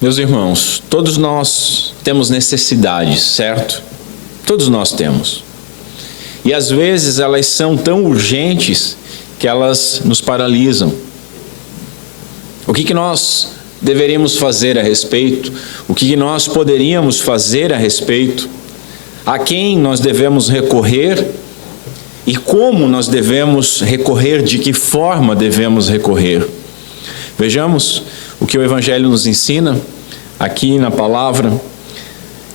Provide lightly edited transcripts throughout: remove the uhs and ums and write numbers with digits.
Meus irmãos, todos nós temos necessidades, certo? Todos nós temos. E às vezes elas são tão urgentes que elas nos paralisam. O que nós deveríamos fazer a respeito? O que nós poderíamos fazer a respeito? A quem nós devemos recorrer? E como nós devemos recorrer? De que forma devemos recorrer? Vejamos o que o Evangelho nos ensina aqui na palavra,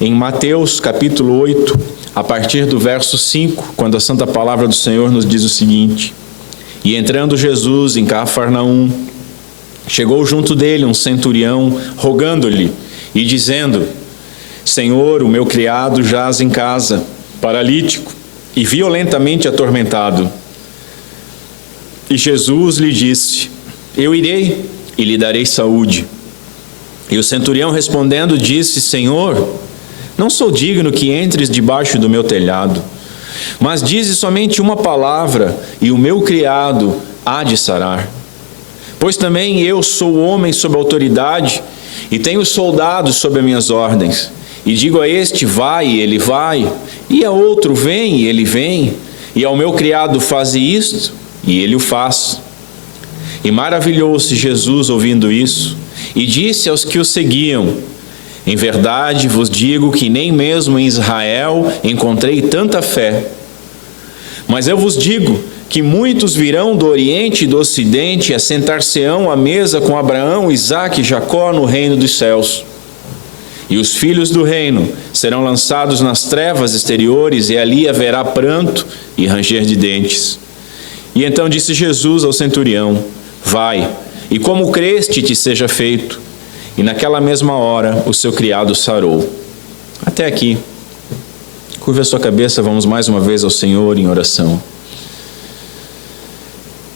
em Mateus capítulo 8, a partir do verso 5, quando a santa palavra do Senhor nos diz o seguinte: E entrando Jesus em Cafarnaum, chegou junto dele um centurião, rogando-lhe e dizendo: Senhor, o meu criado jaz em casa, paralítico e violentamente atormentado. E Jesus lhe disse: Eu irei e lhe darei saúde. E o centurião respondendo disse: Senhor, não sou digno que entres debaixo do meu telhado, mas dize somente uma palavra e o meu criado há de sarar. Pois também eu sou homem sob autoridade e tenho soldados sob as minhas ordens. E digo a este, vai, e ele vai, e a outro, vem, e ele vem, e ao meu criado, faze isto, e ele o faz. E maravilhou-se Jesus ouvindo isso, e disse aos que o seguiam: Em verdade vos digo que nem mesmo em Israel encontrei tanta fé. Mas eu vos digo que muitos virão do Oriente e do Ocidente e assentar-se-ão à mesa com Abraão, Isaque e Jacó no reino dos céus. E os filhos do reino serão lançados nas trevas exteriores, e ali haverá pranto e ranger de dentes. E então disse Jesus ao centurião: Vai, e como creste te seja feito. E naquela mesma hora o seu criado sarou. Até aqui. Curva a sua cabeça, vamos mais uma vez ao Senhor em oração.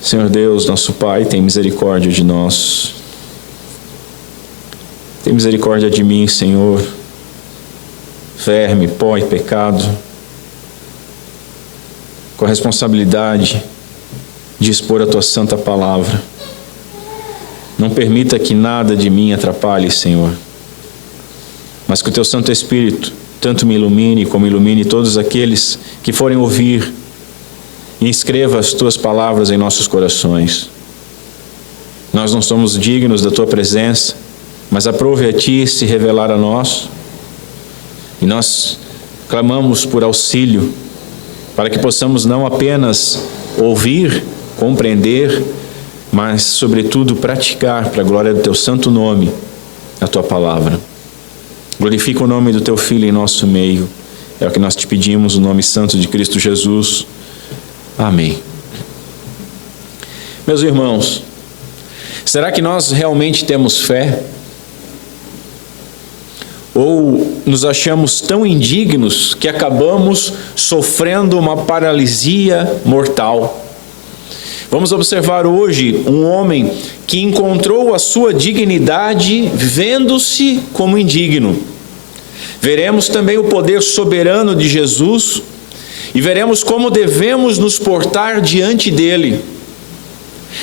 Senhor Deus, nosso Pai, tem misericórdia de nós. Tem misericórdia de mim, Senhor. Verme, pó e pecado. Com a responsabilidade de expor a Tua santa palavra. Não permita que nada de mim atrapalhe, Senhor. Mas que o Teu Santo Espírito tanto me ilumine como ilumine todos aqueles que forem ouvir, e escreva as Tuas palavras em nossos corações. Nós não somos dignos da Tua presença, mas aprove a Ti se revelar a nós, e nós clamamos por auxílio, para que possamos não apenas ouvir, compreender, mas sobretudo praticar para a glória do Teu santo nome, a Tua palavra. Glorifica o nome do Teu Filho em nosso meio, é o que nós te pedimos, no nome santo de Cristo Jesus. Amém. Meus irmãos, será que nós realmente temos fé? Ou nos achamos tão indignos que acabamos sofrendo uma paralisia mortal? Vamos observar hoje um homem que encontrou a sua dignidade vendo-se como indigno. Veremos também o poder soberano de Jesus e veremos como devemos nos portar diante dele.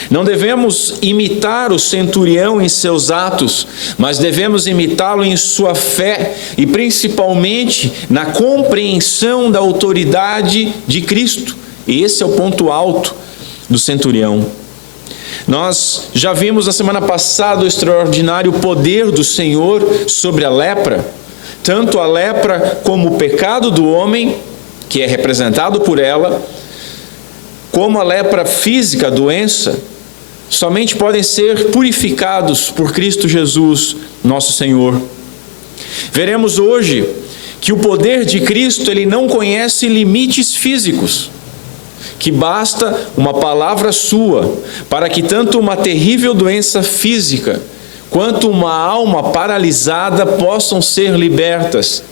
Não devemos imitar o centurião em seus atos, mas devemos imitá-lo em sua fé e principalmente na compreensão da autoridade de Cristo. E esse é o ponto alto do centurião. Nós já vimos na semana passada o extraordinário poder do Senhor sobre a lepra, tanto a lepra como o pecado do homem, que é representado por ela, como a lepra física, a doença, somente podem ser purificados por Cristo Jesus, nosso Senhor. Veremos hoje que o poder de Cristo, ele não conhece limites físicos, que basta uma palavra sua para que tanto uma terrível doença física quanto uma alma paralisada possam ser libertas.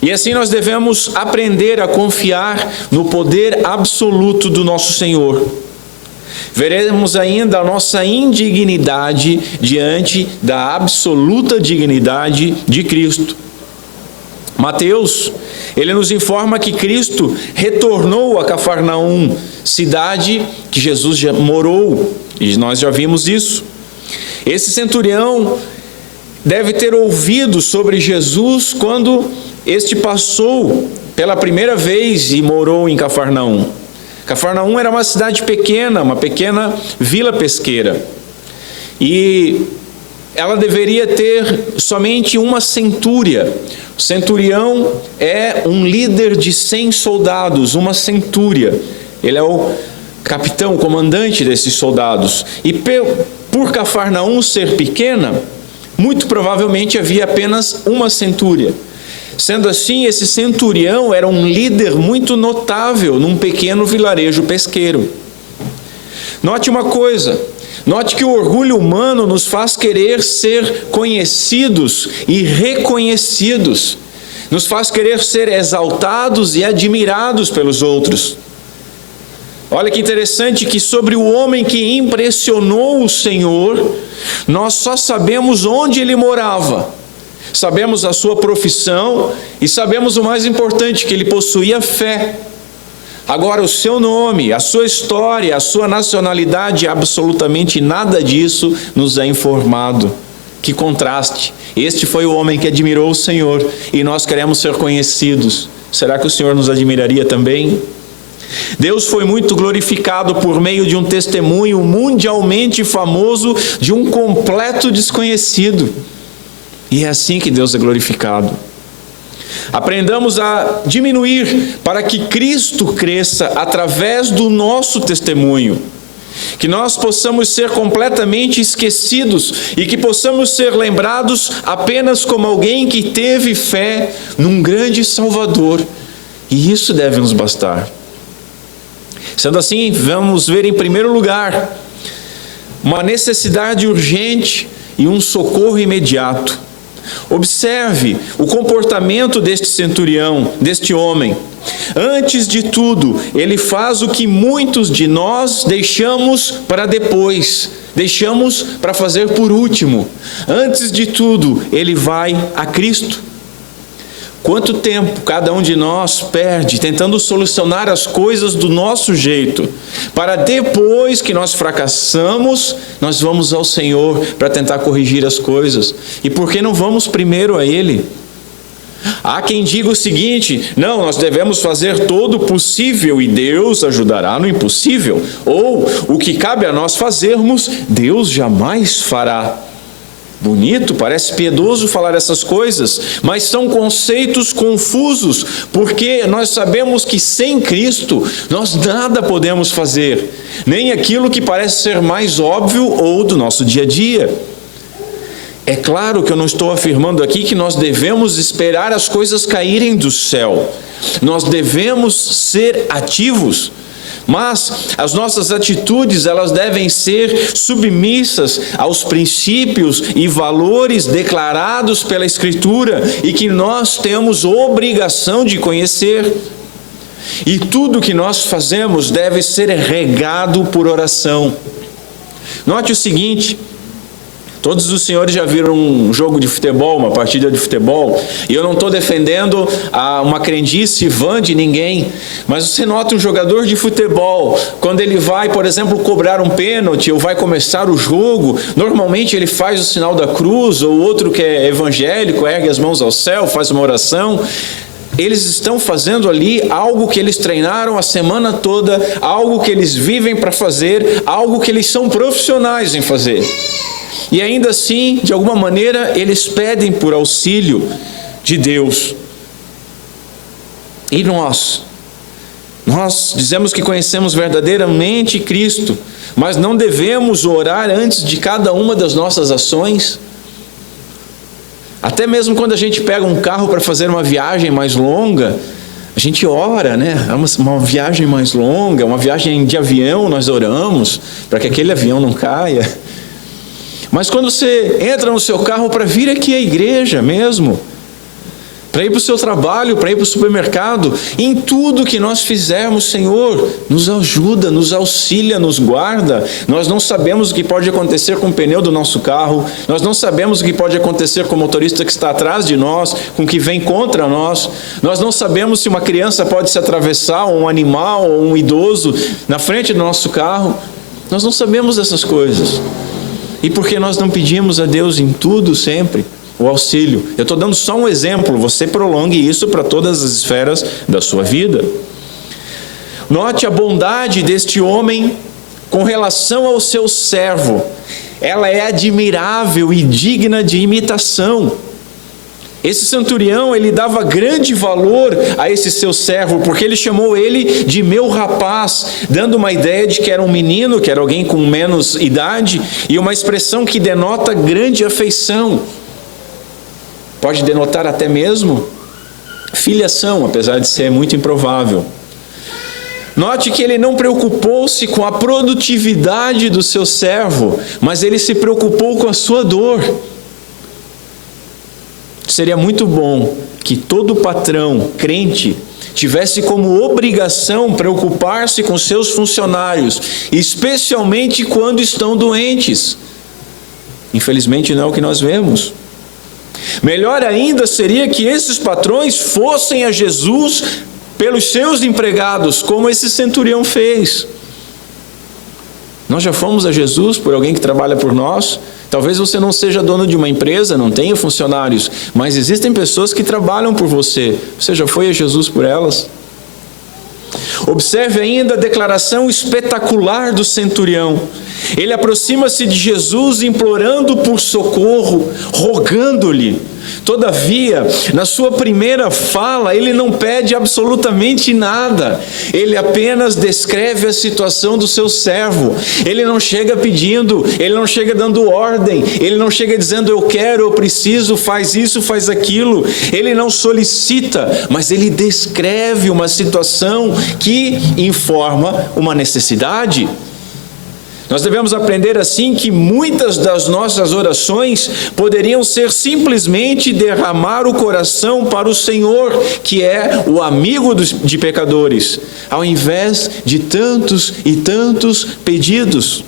E assim nós devemos aprender a confiar no poder absoluto do nosso Senhor. Veremos ainda a nossa indignidade diante da absoluta dignidade de Cristo. Mateus, ele nos informa que Cristo retornou a Cafarnaum, cidade que Jesus já morou, e nós já vimos isso. Esse centurião deve ter ouvido sobre Jesus quando este passou pela primeira vez e morou em Cafarnaum. Cafarnaum era uma cidade pequena, uma pequena vila pesqueira. E ela deveria ter somente uma centúria. O centurião é um líder de 100 soldados, uma centúria. Ele é o capitão, o comandante desses soldados. E por Cafarnaum ser pequena, muito provavelmente havia apenas uma centúria. Sendo assim, esse centurião era um líder muito notável num pequeno vilarejo pesqueiro. Note uma coisa, note que o orgulho humano nos faz querer ser conhecidos e reconhecidos, nos faz querer ser exaltados e admirados pelos outros. Olha que interessante que sobre o homem que impressionou o Senhor, nós só sabemos onde ele morava, sabemos a sua profissão e sabemos o mais importante, que ele possuía fé. Agora, o seu nome, a sua história, a sua nacionalidade, absolutamente nada disso nos é informado. Que contraste! Este foi o homem que admirou o Senhor e nós queremos ser conhecidos. Será que o Senhor nos admiraria também? Deus foi muito glorificado por meio de um testemunho mundialmente famoso de um completo desconhecido. E é assim que Deus é glorificado. Aprendamos a diminuir para que Cristo cresça através do nosso testemunho. Que nós possamos ser completamente esquecidos e que possamos ser lembrados apenas como alguém que teve fé num grande Salvador. E isso deve nos bastar. Sendo assim, vamos ver em primeiro lugar uma necessidade urgente e um socorro imediato. Observe o comportamento deste centurião, deste homem. Antes de tudo, ele faz o que muitos de nós deixamos para depois, deixamos para fazer por último. Antes de tudo, ele vai a Cristo. Quanto tempo cada um de nós perde tentando solucionar as coisas do nosso jeito, para depois que nós fracassamos, nós vamos ao Senhor para tentar corrigir as coisas. E por que não vamos primeiro a Ele? Há quem diga o seguinte: não, nós devemos fazer todo o possível e Deus ajudará no impossível. Ou, o que cabe a nós fazermos, Deus jamais fará. Bonito, parece piedoso falar essas coisas, mas são conceitos confusos, porque nós sabemos que sem Cristo nós nada podemos fazer, nem aquilo que parece ser mais óbvio ou do nosso dia a dia. É claro que eu não estou afirmando aqui que nós devemos esperar as coisas caírem do céu. Nós devemos ser ativos. Mas as nossas atitudes, elas devem ser submissas aos princípios e valores declarados pela Escritura e que nós temos obrigação de conhecer. E tudo que nós fazemos deve ser regado por oração. Note o seguinte: todos os senhores já viram um jogo de futebol, uma partida de futebol, e eu não estou defendendo uma crendice vã de ninguém, mas você nota um jogador de futebol, quando ele vai, por exemplo, cobrar um pênalti ou vai começar o jogo, normalmente ele faz o sinal da cruz, ou outro que é evangélico, ergue as mãos ao céu, faz uma oração. Eles estão fazendo ali algo que eles treinaram a semana toda, algo que eles vivem para fazer, algo que eles são profissionais em fazer. E ainda assim, de alguma maneira, eles pedem por auxílio de Deus. E nós dizemos que conhecemos verdadeiramente Cristo, mas não devemos orar antes de cada uma das nossas ações? Até mesmo quando a gente pega um carro para fazer uma viagem mais longa, a gente ora, né? Uma viagem mais longa, uma viagem de avião, nós oramos para que aquele avião não caia. Mas quando você entra no seu carro para vir aqui à igreja mesmo, para ir para o seu trabalho, para ir para o supermercado, em tudo que nós fizermos, Senhor, nos ajuda, nos auxilia, nos guarda. Nós não sabemos o que pode acontecer com o pneu do nosso carro, nós não sabemos o que pode acontecer com o motorista que está atrás de nós, com o que vem contra nós, nós não sabemos se uma criança pode se atravessar, ou um animal, ou um idoso na frente do nosso carro, nós não sabemos dessas coisas. e por que nós não pedimos a Deus em tudo sempre o auxílio? Eu estou dando só um exemplo, você prolongue isso para todas as esferas da sua vida. Note a bondade deste homem com relação ao seu servo. Ela é admirável e digna de imitação. Esse centurião, ele dava grande valor a esse seu servo, porque ele chamou ele de meu rapaz, dando uma ideia de que era um menino, que era alguém com menos idade, e uma expressão que denota grande afeição. Pode denotar até mesmo filiação, apesar de ser muito improvável. Note que ele não preocupou-se com a produtividade do seu servo, mas ele se preocupou com a sua dor. Seria muito bom que todo patrão crente tivesse como obrigação preocupar-se com seus funcionários, especialmente quando estão doentes. Infelizmente não é o que nós vemos. Melhor ainda seria que esses patrões fossem a Jesus pelos seus empregados, como esse centurião fez. Nós já fomos a Jesus por alguém que trabalha por nós. Talvez você não seja dono de uma empresa, não tenha funcionários, mas existem pessoas que trabalham por você. Você já foi a Jesus por elas? Observe ainda a declaração espetacular do centurião. Ele aproxima-se de Jesus implorando por socorro, rogando-lhe. Todavia, na sua primeira fala, ele não pede absolutamente nada. Ele apenas descreve a situação do seu servo. Ele não chega pedindo, ele não chega dando ordem, ele não chega dizendo eu quero, eu preciso, faz isso, faz aquilo. Ele não solicita, mas ele descreve uma situação que informa uma necessidade. Nós devemos aprender assim que muitas das nossas orações poderiam ser simplesmente derramar o coração para o Senhor, que é o amigo de pecadores, ao invés de tantos e tantos pedidos.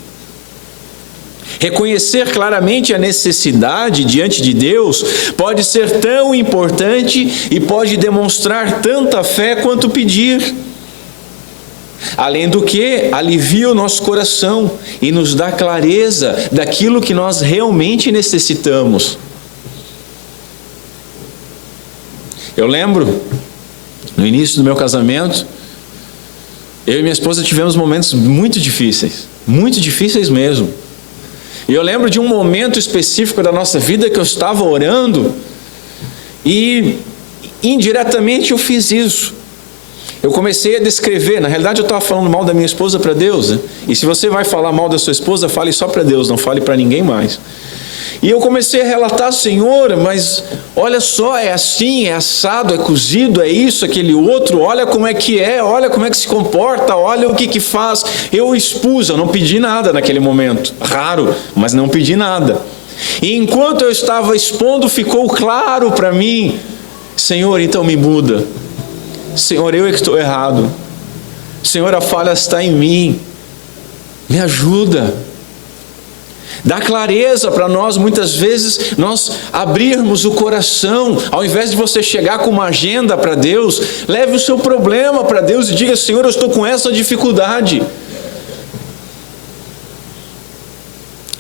Reconhecer claramente a necessidade diante de Deus pode ser tão importante e pode demonstrar tanta fé quanto pedir. Além do que, alivia o nosso coração e nos dá clareza daquilo que nós realmente necessitamos. Eu lembro, no início do meu casamento, eu e minha esposa tivemos momentos muito difíceis mesmo. E eu lembro de um momento específico da nossa vida que eu estava orando e indiretamente eu fiz isso. Eu comecei a descrever, na realidade eu estava falando mal da minha esposa para Deus, né? E se você vai falar mal da sua esposa, fale só para Deus, não fale para ninguém mais. E eu comecei a relatar, Senhor, mas olha só, é assim, é assado, é cozido, é isso, aquele outro, olha como é que se comporta, olha o que faz. Eu expus, eu não pedi nada naquele momento, raro, mas não pedi nada. E enquanto eu estava expondo, ficou claro para mim, Senhor, então me muda. Senhor, eu é que estou errado. Senhor, a falha está em mim. Me ajuda. Dá clareza para nós, muitas vezes, nós abrirmos o coração. Ao invés de você chegar com uma agenda para Deus, leve o seu problema para Deus e diga, Senhor, eu estou com essa dificuldade.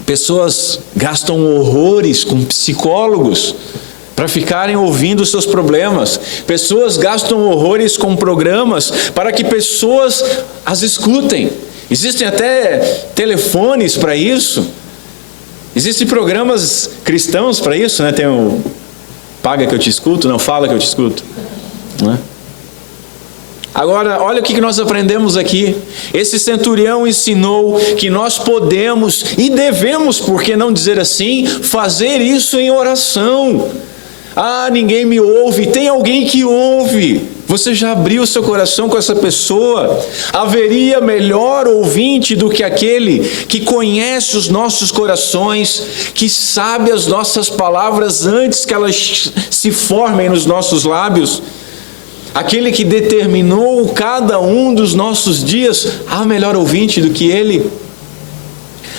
Pessoas gastam horrores com psicólogos para ficarem ouvindo os seus problemas. Pessoas gastam horrores com programas para que pessoas as escutem. Existem até telefones para isso. Existem programas cristãos para isso, né? Tem o paga que eu te escuto, não fala que eu te escuto, né? Agora, olha o que nós aprendemos aqui. Esse centurião ensinou que nós podemos e devemos, por que não dizer assim, fazer isso em oração. Ah, ninguém me ouve. Tem alguém que ouve. Você já abriu seu coração com essa pessoa? Haveria melhor ouvinte do que aquele que conhece os nossos corações, que sabe as nossas palavras antes que elas se formem nos nossos lábios? Aquele que determinou cada um dos nossos dias, há melhor ouvinte do que ele?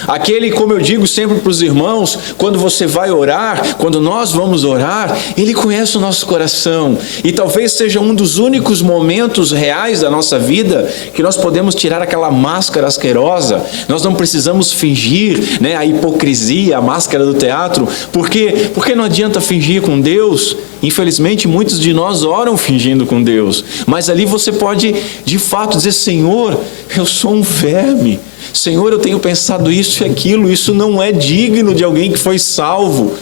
Aquele, como eu digo sempre para os irmãos, quando você vai orar, quando nós vamos orar, Ele conhece o nosso coração. E talvez seja um dos únicos momentos reais da nossa vida que nós podemos tirar aquela máscara asquerosa. Nós não precisamos fingir, né, a hipocrisia, a máscara do teatro. Por quê? Porque não adianta fingir com Deus. Infelizmente, muitos de nós oram fingindo com Deus. Mas ali você pode, de fato, dizer: Senhor, eu sou um verme. Senhor, eu tenho pensado isso e aquilo. Isso não é digno de alguém que foi salvo.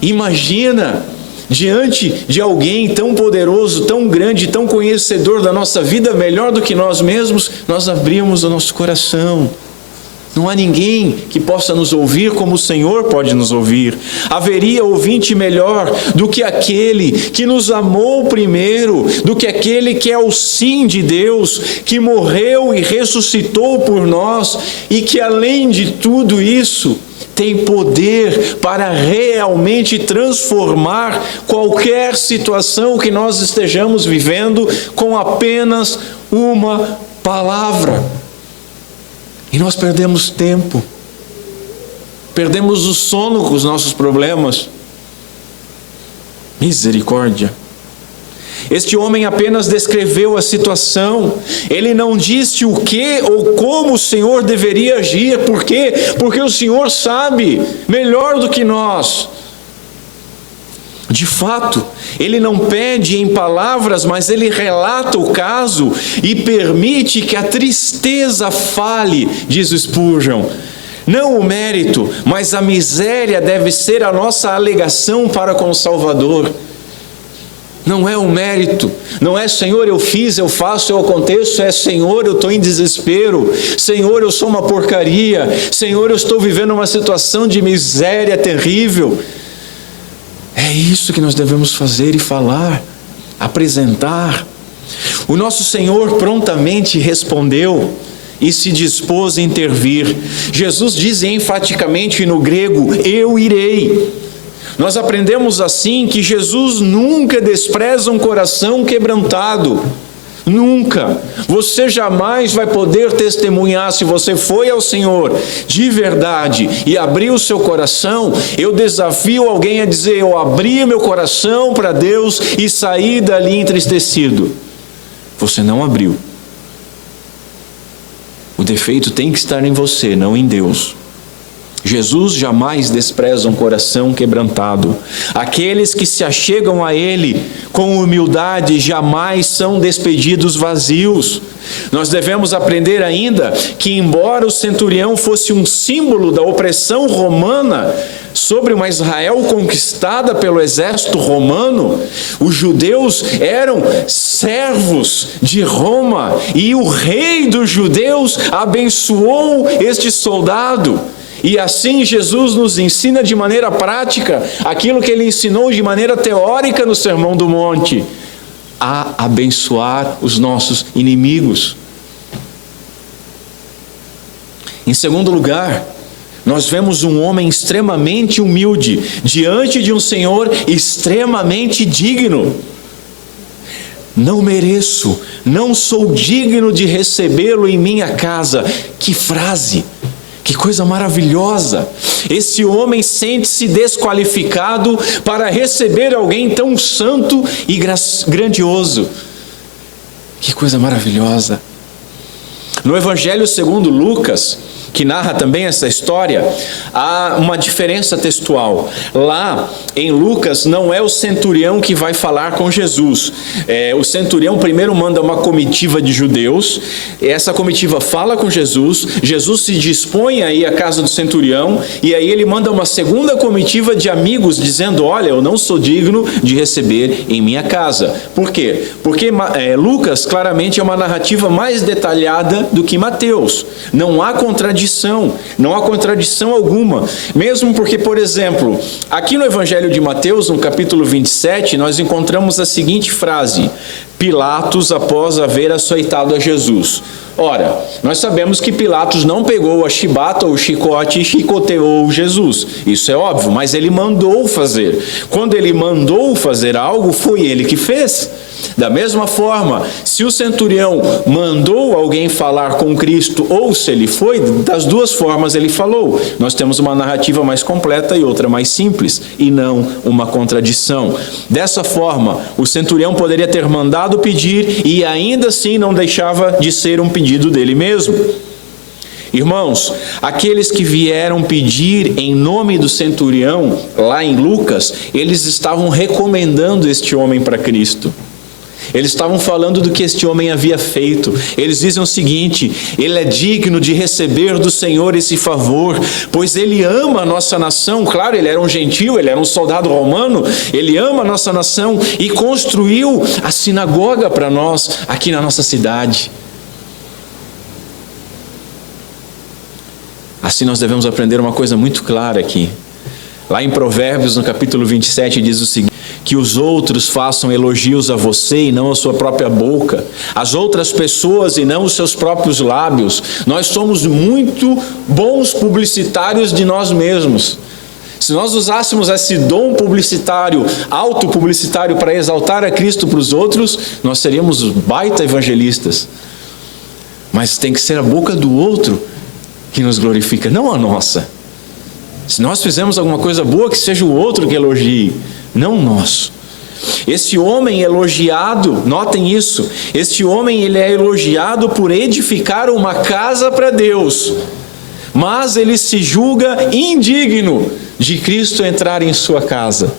Imagina, diante de alguém tão poderoso, tão grande, tão conhecedor da nossa vida, melhor do que nós mesmos, nós abrimos o nosso coração. Não há ninguém que possa nos ouvir como o Senhor pode nos ouvir. Haveria ouvinte melhor do que aquele que nos amou primeiro, do que aquele que é o sim de Deus, que morreu e ressuscitou por nós e que, além de tudo isso, tem poder para realmente transformar qualquer situação que nós estejamos vivendo com apenas uma palavra. E nós perdemos tempo, perdemos o sono com os nossos problemas. Misericórdia. Este homem apenas descreveu a situação, ele não disse o que ou como o Senhor deveria agir. Por quê? Porque o Senhor sabe melhor do que nós. De fato, ele não pede em palavras, mas ele relata o caso e permite que a tristeza fale, diz Spurgeon. Não o mérito, mas a miséria deve ser a nossa alegação para com o Salvador. Não é o mérito, não é Senhor, eu fiz, eu faço, eu aconteço, é Senhor, eu estou em desespero, Senhor, eu sou uma porcaria, Senhor, eu estou vivendo uma situação de miséria terrível. É isso que nós devemos fazer e falar, apresentar. O nosso Senhor prontamente respondeu e se dispôs a intervir. Jesus diz enfaticamente no grego: eu irei. Nós aprendemos assim que Jesus nunca despreza um coração quebrantado. Nunca. Você jamais vai poder testemunhar, se você foi ao Senhor de verdade e abriu o seu coração. Eu desafio alguém a dizer: eu abri meu coração para Deus e saí dali entristecido. Você não abriu. O defeito tem que estar em você, não em Deus. Jesus jamais despreza um coração quebrantado. Aqueles que se achegam a Ele com humildade jamais são despedidos vazios. Nós devemos aprender ainda que, embora o centurião fosse um símbolo da opressão romana sobre uma Israel conquistada pelo exército romano, os judeus eram servos de Roma e o rei dos judeus abençoou este soldado. E assim Jesus nos ensina de maneira prática aquilo que ele ensinou de maneira teórica no Sermão do Monte: a abençoar os nossos inimigos. Em segundo lugar, nós vemos um homem extremamente humilde diante de um Senhor extremamente digno. Não mereço, não sou digno de recebê-lo em minha casa. Que frase! Que coisa maravilhosa! Esse homem sente-se desqualificado para receber alguém tão santo e grandioso. Que coisa maravilhosa! No Evangelho segundo Lucas, que narra também essa história, há uma diferença textual. Lá em Lucas não é o centurião que vai falar com Jesus. O centurião primeiro manda uma comitiva de judeus, essa comitiva fala com Jesus, Jesus se dispõe a ir à casa do centurião, e aí ele manda uma segunda comitiva de amigos dizendo: olha, eu não sou digno de receber em minha casa. Por quê? Porque Lucas claramente é uma narrativa mais detalhada do que Mateus. Não há contradição, não há contradição alguma. Mesmo porque, por exemplo, aqui no Evangelho de Mateus, no capítulo 27, nós encontramos a seguinte frase: Pilatos após haver açoitado a Jesus. Ora, nós sabemos que Pilatos não pegou a chibata ou o chicote e chicoteou Jesus. Isso é óbvio, mas ele mandou fazer. Quando ele mandou fazer algo, foi ele que fez. Da mesma forma, se o centurião mandou alguém falar com Cristo, ou se ele foi, das duas formas ele falou. Nós temos uma narrativa mais completa e outra mais simples, e não uma contradição. Dessa forma, o centurião poderia ter mandado pedir e ainda assim não deixava de ser um pedido dele mesmo. Irmãos, aqueles que vieram pedir em nome do centurião, lá em Lucas, eles estavam recomendando este homem para Cristo. Eles estavam falando do que este homem havia feito. Eles dizem o seguinte: ele é digno de receber do Senhor esse favor, pois ele ama a nossa nação. Claro, ele era um gentil, ele era um soldado romano, ele ama a nossa nação e construiu a sinagoga para nós aqui na nossa cidade. Assim nós devemos aprender uma coisa muito clara aqui. Lá em Provérbios, no capítulo 27, diz o seguinte: que os outros façam elogios a você e não a sua própria boca, as outras pessoas e não os seus próprios lábios. Nós somos muito bons publicitários de nós mesmos. Se nós usássemos esse dom publicitário, autopublicitário, para exaltar a Cristo para os outros, nós seríamos baita evangelistas. Mas tem que ser a boca do outro que nos glorifica, não a nossa. Se nós fizermos alguma coisa boa, que seja o outro que elogie, não nós. Esse homem elogiado, notem isso, este homem ele é elogiado por edificar uma casa para Deus, mas ele se julga indigno de Cristo entrar em sua casa.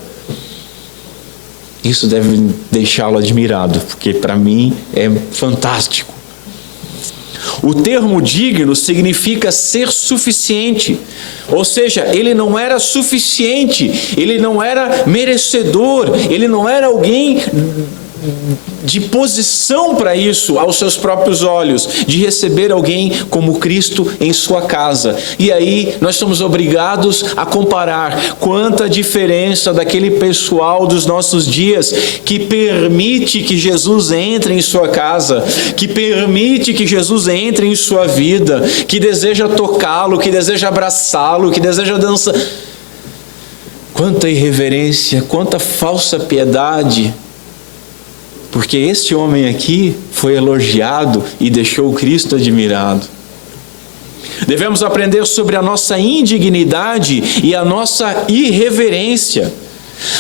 Isso deve deixá-lo admirado, porque para mim é fantástico. O termo digno significa ser suficiente, ou seja, ele não era suficiente, ele não era merecedor, ele não era alguém de posição para isso aos seus próprios olhos, de receber alguém como Cristo em sua casa. E aí nós somos obrigados a comparar quanta diferença daquele pessoal dos nossos dias que permite que Jesus entre em sua casa, que permite que Jesus entre em sua vida, que deseja tocá-lo, que deseja abraçá-lo, que deseja dançar. Quanta irreverência, quanta falsa piedade. Porque este homem aqui foi elogiado e deixou Cristo admirado. Devemos aprender sobre a nossa indignidade e a nossa irreverência.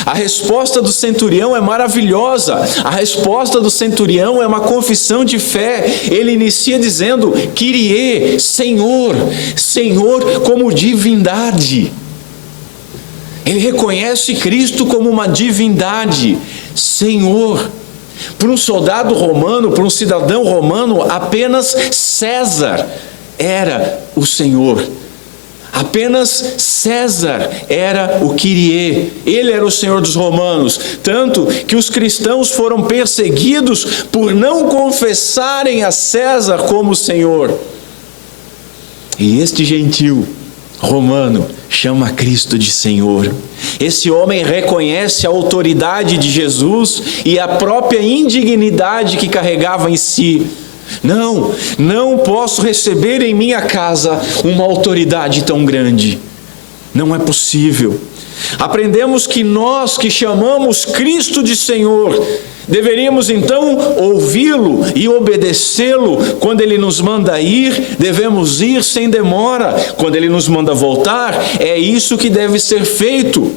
A resposta do centurião é maravilhosa. A resposta do centurião é uma confissão de fé. Ele inicia dizendo: Kyrie, Senhor, Senhor como divindade. Ele reconhece Cristo como uma divindade, Senhor. Para um soldado romano, para um cidadão romano, apenas César era o Senhor. Apenas César era o Kyrie. Ele era o Senhor dos romanos. Tanto que os cristãos foram perseguidos por não confessarem a César como Senhor. E este gentil romano chama Cristo de Senhor. Esse homem reconhece a autoridade de Jesus e a própria indignidade que carregava em si. Não posso receber em minha casa uma autoridade tão grande. Não é possível. Aprendemos que nós que chamamos Cristo de Senhor, deveríamos então ouvi-lo e obedecê-lo. Quando ele nos manda ir, devemos ir sem demora. Quando ele nos manda voltar, é isso que deve ser feito.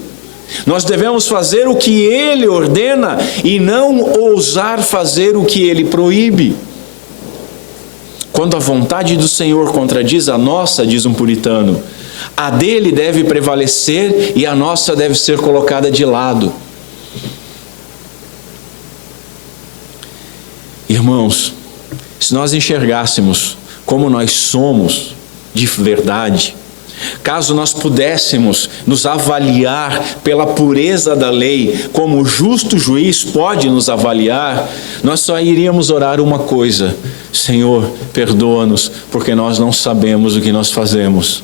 Nós devemos fazer o que ele ordena e não ousar fazer o que ele proíbe. Quando a vontade do Senhor contradiz a nossa, diz um puritano, a dele deve prevalecer e a nossa deve ser colocada de lado. Irmãos, se nós enxergássemos como nós somos de verdade, caso nós pudéssemos nos avaliar pela pureza da lei, como o justo juiz pode nos avaliar, nós só iríamos orar uma coisa: Senhor, perdoa-nos, porque nós não sabemos o que nós fazemos.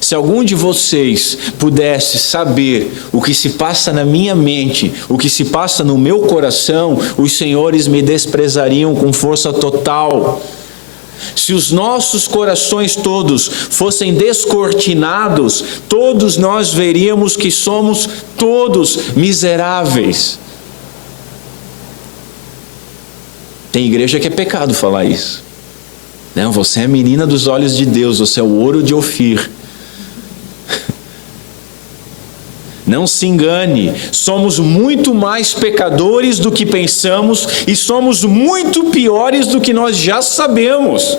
Se algum de vocês pudesse saber o que se passa na minha mente, o que se passa no meu coração, os senhores me desprezariam com força total. Se os nossos corações todos fossem descortinados, todos nós veríamos que somos todos miseráveis. Tem igreja que é pecado falar isso. Não, você é a menina dos olhos de Deus, você é o ouro de Ofir. Não se engane, somos muito mais pecadores do que pensamos e somos muito piores do que nós já sabemos.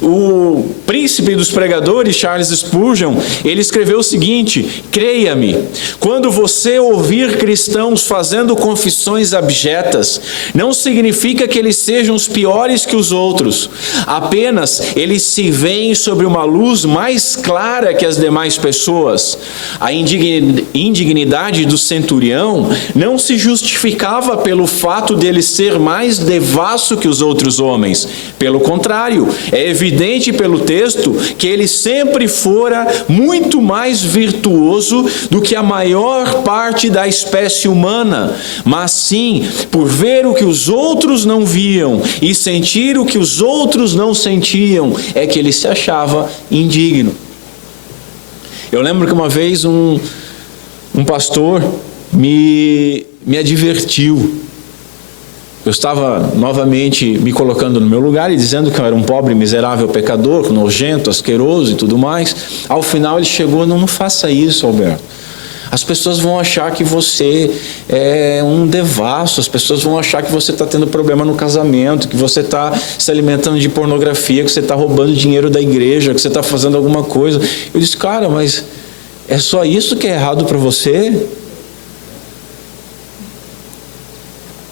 O príncipe dos pregadores, Charles Spurgeon, ele escreveu o seguinte: creia-me, quando você ouvir cristãos fazendo confissões abjetas, não significa que eles sejam os piores que os outros, apenas eles se veem sobre uma luz mais clara que as demais pessoas. A indignidade do centurião não se justificava pelo fato dele ser mais devasso que os outros homens. Pelo contrário, é evidente pelo texto que ele sempre fora muito mais virtuoso do que a maior parte da espécie humana, mas sim por ver o que os outros não viam e sentir o que os outros não sentiam, é que ele se achava indigno. Eu lembro que uma vez um pastor me advertiu. Eu estava novamente me colocando no meu lugar e dizendo que eu era um pobre, miserável pecador, nojento, asqueroso e tudo mais. Ao final ele chegou: não faça isso, Alberto. As pessoas vão achar que você é um devasso, as pessoas vão achar que você está tendo problema no casamento, que você está se alimentando de pornografia, que você está roubando dinheiro da igreja, que você está fazendo alguma coisa. Eu disse: cara, mas é só isso que é errado para você?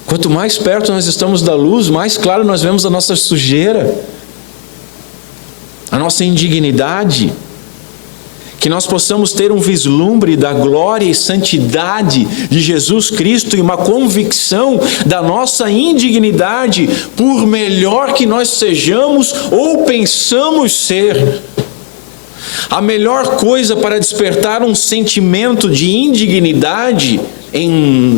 Quanto mais perto nós estamos da luz, mais claro nós vemos a nossa sujeira, a nossa indignidade. Que nós possamos ter um vislumbre da glória e santidade de Jesus Cristo e uma convicção da nossa indignidade, por melhor que nós sejamos ou pensamos ser. A melhor coisa para despertar um sentimento de indignidade em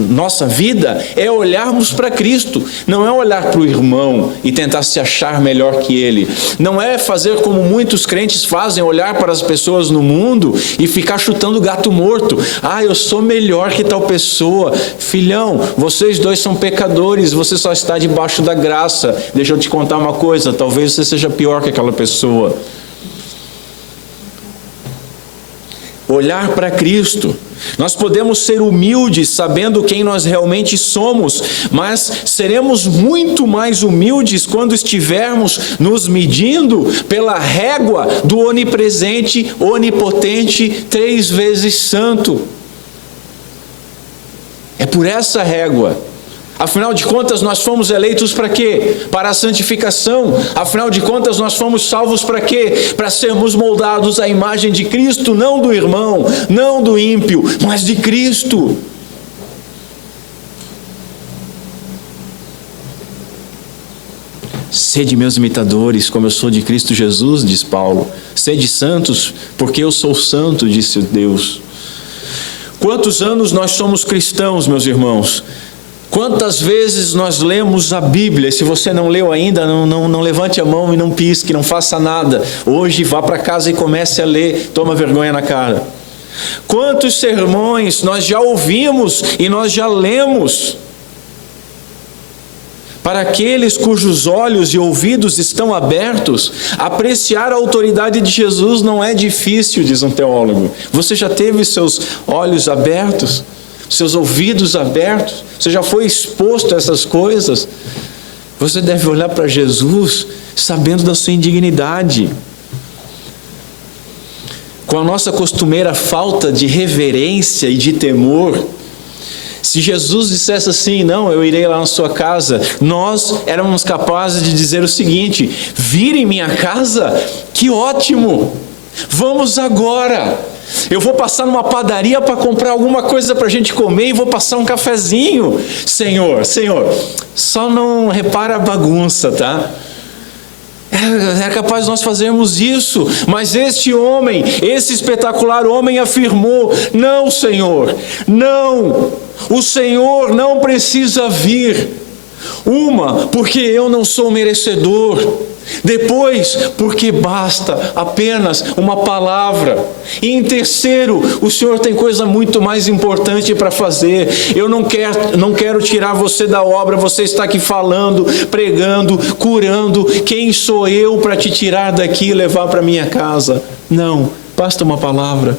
nossa vida é olharmos para Cristo. Não é olhar para o irmão e tentar se achar melhor que ele. Não é fazer como muitos crentes fazem, olhar para as pessoas no mundo e ficar chutando gato morto. Ah, eu sou melhor que tal pessoa. Filhão, vocês dois são pecadores, você só está debaixo da graça. Deixa eu te contar uma coisa, talvez você seja pior que aquela pessoa. Olhar para Cristo. Nós podemos ser humildes sabendo quem nós realmente somos, mas seremos muito mais humildes quando estivermos nos medindo pela régua do onipresente, onipotente, 3 vezes santo. É por essa régua. Afinal de contas, nós fomos eleitos para quê? Para a santificação. Afinal de contas, nós fomos salvos para quê? Para sermos moldados à imagem de Cristo, não do irmão, não do ímpio, mas de Cristo. Sede meus imitadores, como eu sou de Cristo Jesus, diz Paulo. Sede santos, porque eu sou santo, disse Deus. Quantos anos nós somos cristãos, meus irmãos? Quantas vezes nós lemos a Bíblia? Se você não leu ainda, não levante a mão e não pisque, não faça nada. Hoje vá para casa e comece a ler, toma vergonha na cara. Quantos sermões nós já ouvimos e nós já lemos? Para aqueles cujos olhos e ouvidos estão abertos, apreciar a autoridade de Jesus não é difícil, diz um teólogo. Você já teve seus olhos abertos? Seus ouvidos abertos? Você já foi exposto a essas coisas? Você deve olhar para Jesus sabendo da sua indignidade. Com a nossa costumeira falta de reverência e de temor, se Jesus dissesse assim: não, eu irei lá na sua casa, nós éramos capazes de dizer o seguinte: vir em minha casa? Que ótimo! Vamos agora! Eu vou passar numa padaria para comprar alguma coisa para a gente comer e vou passar um cafezinho. Senhor, só não repara a bagunça, tá? É capaz de nós fazermos isso, mas este homem, esse espetacular homem afirmou: não, Senhor, não, o Senhor não precisa vir. Porque eu não sou merecedor. Depois, porque basta apenas uma palavra. E em terceiro, o Senhor tem coisa muito mais importante para fazer. Eu não quero tirar você da obra. Você está aqui falando, pregando, curando. Quem sou eu para te tirar daqui e levar para minha casa? Não, basta uma palavra.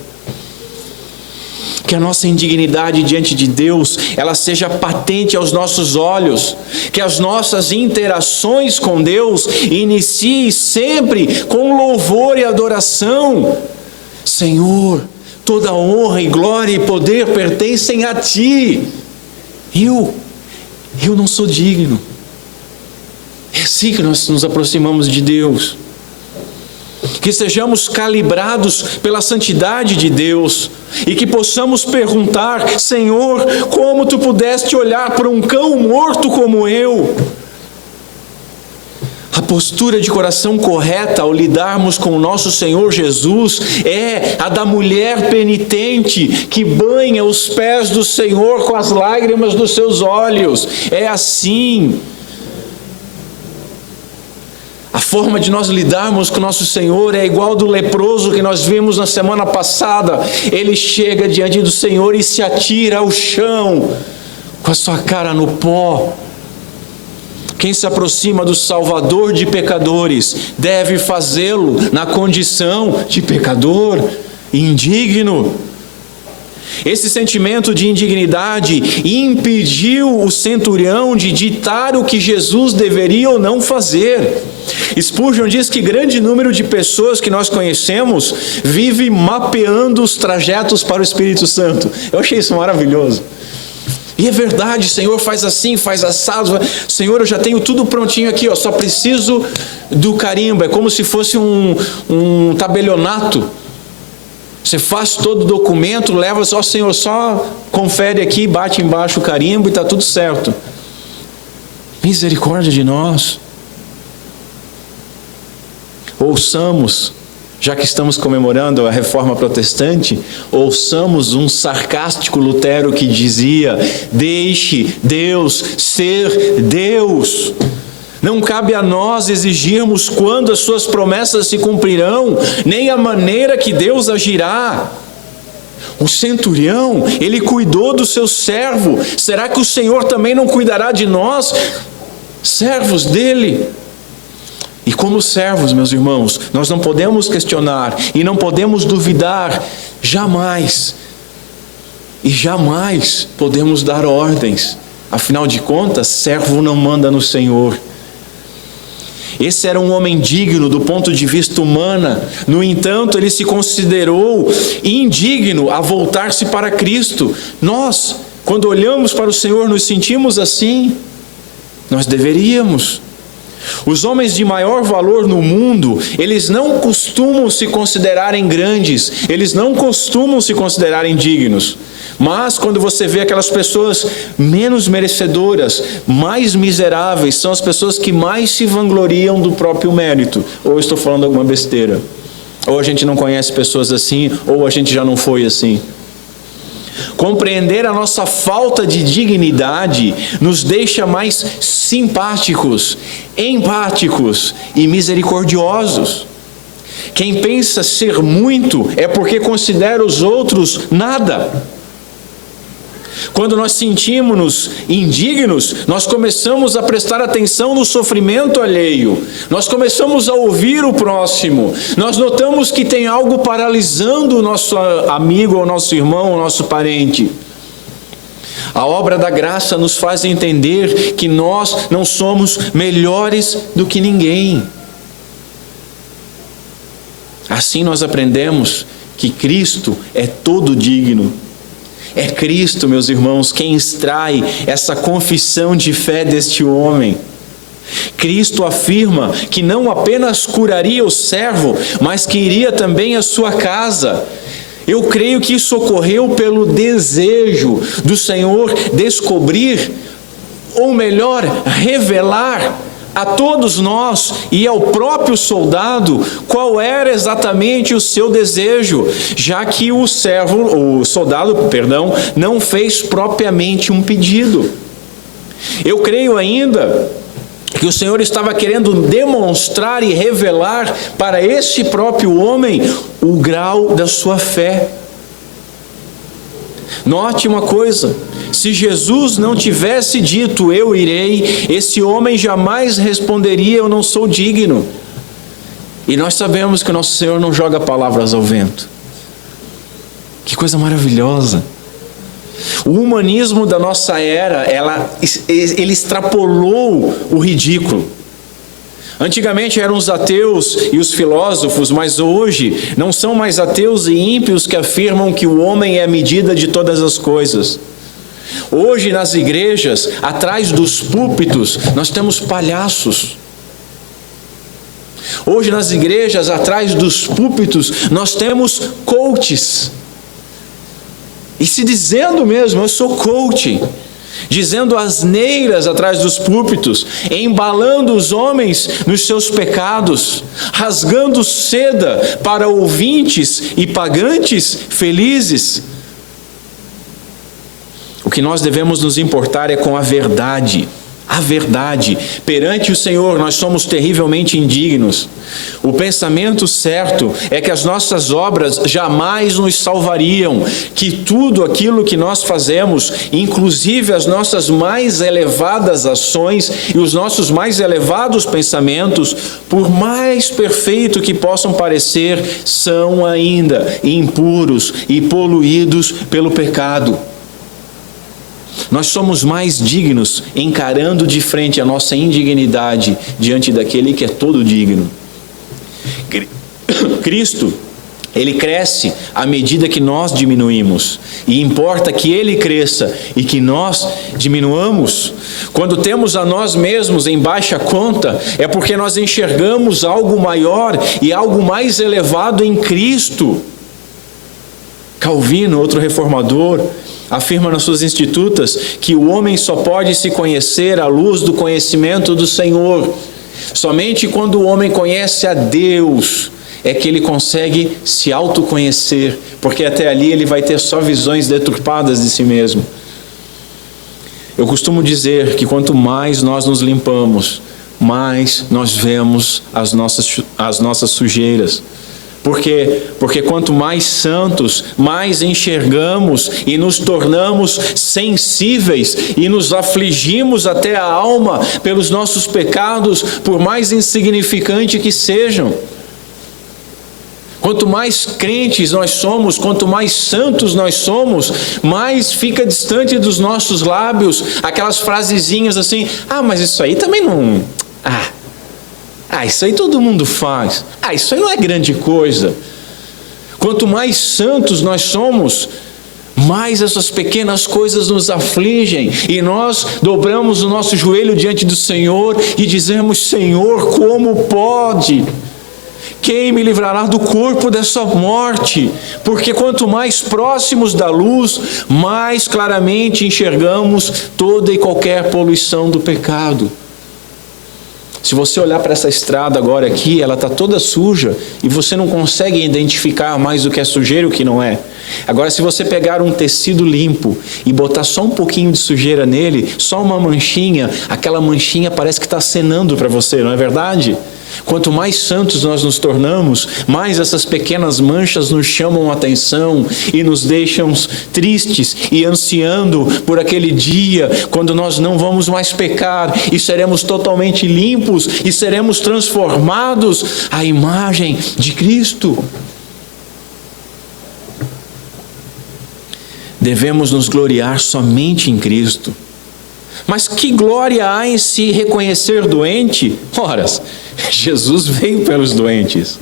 Que a nossa indignidade diante de Deus, ela seja patente aos nossos olhos. Que as nossas interações com Deus iniciem sempre com louvor e adoração. Senhor, toda honra e glória e poder pertencem a Ti. Eu não sou digno. É assim que nós nos aproximamos de Deus. Que sejamos calibrados pela santidade de Deus e que possamos perguntar: Senhor, como Tu pudeste olhar para um cão morto como eu? A postura de coração correta ao lidarmos com o nosso Senhor Jesus é a da mulher penitente que banha os pés do Senhor com as lágrimas dos seus olhos. É assim. A forma de nós lidarmos com nosso Senhor é igual do leproso que nós vimos na semana passada. Ele chega diante do Senhor e se atira ao chão, com a sua cara no pó. Quem se aproxima do Salvador de pecadores deve fazê-lo na condição de pecador, indigno. Esse sentimento de indignidade impediu o centurião de ditar o que Jesus deveria ou não fazer. Spurgeon diz que grande número de pessoas que nós conhecemos vive mapeando os trajetos para o Espírito Santo. Eu achei isso maravilhoso. E é verdade, Senhor, faz assim, faz assado. Senhor, eu já tenho tudo prontinho aqui, só preciso do carimbo. É como se fosse um tabelionato. Você faz todo o documento, leva só, Senhor, só confere aqui, bate embaixo o carimbo e está tudo certo. Misericórdia de nós. Ouçamos, já que estamos comemorando a Reforma Protestante, ouçamos um sarcástico Lutero que dizia: deixe Deus ser Deus. Não cabe a nós exigirmos quando as suas promessas se cumprirão, nem a maneira que Deus agirá. O centurião, ele cuidou do seu servo. Será que o Senhor também não cuidará de nós, servos dele? E como servos, meus irmãos, nós não podemos questionar e não podemos duvidar, jamais. E jamais podemos dar ordens. Afinal de contas, servo não manda no Senhor. Esse era um homem digno do ponto de vista humano. No entanto, ele se considerou indigno a voltar-se para Cristo. Nós, quando olhamos para o Senhor, nos sentimos assim? Nós deveríamos. Os homens de maior valor no mundo, eles não costumam se considerarem grandes, eles não costumam se considerarem dignos. Mas quando você vê aquelas pessoas menos merecedoras, mais miseráveis, são as pessoas que mais se vangloriam do próprio mérito. Ou eu estou falando alguma besteira? Ou a gente não conhece pessoas assim, ou a gente já não foi assim. Compreender a nossa falta de dignidade nos deixa mais simpáticos, empáticos e misericordiosos. Quem pensa ser muito é porque considera os outros nada. Quando nós sentimos-nos indignos, nós começamos a prestar atenção no sofrimento alheio. Nós começamos a ouvir o próximo. Nós notamos que tem algo paralisando o nosso amigo, o nosso irmão, o nosso parente. A obra da graça nos faz entender que nós não somos melhores do que ninguém. Assim nós aprendemos que Cristo é todo digno. É Cristo, meus irmãos, quem extrai essa confissão de fé deste homem. Cristo afirma que não apenas curaria o servo, mas que iria também à sua casa. Eu creio que isso ocorreu pelo desejo do Senhor descobrir, ou melhor, revelar a todos nós e ao próprio soldado qual era exatamente o seu desejo, já que o soldado, não fez propriamente um pedido. Eu creio ainda que o Senhor estava querendo demonstrar e revelar para esse próprio homem o grau da sua fé. Note uma coisa: se Jesus não tivesse dito eu irei, esse homem jamais responderia eu não sou digno. E nós sabemos que o nosso Senhor não joga palavras ao vento. Que coisa maravilhosa! O humanismo da nossa era, ele extrapolou o ridículo. Antigamente eram os ateus e os filósofos, mas hoje não são mais ateus e ímpios que afirmam que o homem é a medida de todas as coisas. Hoje nas igrejas, atrás dos púlpitos, nós temos palhaços. Hoje nas igrejas, atrás dos púlpitos, nós temos coaches. E se dizendo mesmo, eu sou coach, dizendo asneiras atrás dos púlpitos, embalando os homens nos seus pecados, rasgando seda para ouvintes e pagantes felizes. O que nós devemos nos importar é com a verdade. A verdade. Perante o Senhor nós somos terrivelmente indignos. O pensamento certo é que as nossas obras jamais nos salvariam, que tudo aquilo que nós fazemos, inclusive as nossas mais elevadas ações e os nossos mais elevados pensamentos, por mais perfeito que possam parecer, são ainda impuros e poluídos pelo pecado. Nós somos mais dignos encarando de frente a nossa indignidade diante daquele que é todo digno. Cristo, Ele cresce à medida que nós diminuímos. E importa que Ele cresça e que nós diminuamos. Quando temos a nós mesmos em baixa conta, é porque nós enxergamos algo maior e algo mais elevado em Cristo. Calvino, outro reformador, afirma nas suas Institutas que o homem só pode se conhecer à luz do conhecimento do Senhor. Somente quando o homem conhece a Deus é que ele consegue se autoconhecer, porque até ali ele vai ter só visões deturpadas de si mesmo. Eu costumo dizer que quanto mais nós nos limpamos, mais nós vemos as nossas sujeiras. Por quê? Porque quanto mais santos, mais enxergamos e nos tornamos sensíveis e nos afligimos até a alma pelos nossos pecados, por mais insignificante que sejam. Quanto mais crentes nós somos, quanto mais santos nós somos, mais fica distante dos nossos lábios aquelas frasezinhas assim: mas isso aí também não... isso aí todo mundo faz. Isso aí não é grande coisa. Quanto mais santos nós somos, mais essas pequenas coisas nos afligem. E nós dobramos o nosso joelho diante do Senhor e dizemos: Senhor, como pode? Quem me livrará do corpo dessa morte? Porque quanto mais próximos da luz, mais claramente enxergamos toda e qualquer poluição do pecado. Se você olhar para essa estrada agora aqui, ela está toda suja e você não consegue identificar mais o que é sujeira e o que não é. Agora, se você pegar um tecido limpo e botar só um pouquinho de sujeira nele, só uma manchinha, aquela manchinha parece que está acenando para você, não é verdade? Quanto mais santos nós nos tornamos, mais essas pequenas manchas nos chamam a atenção e nos deixam tristes e ansiando por aquele dia quando nós não vamos mais pecar e seremos totalmente limpos e seremos transformados à imagem de Cristo. Devemos nos gloriar somente em Cristo. Mas que glória há em se reconhecer doente? Ora, Jesus veio pelos doentes.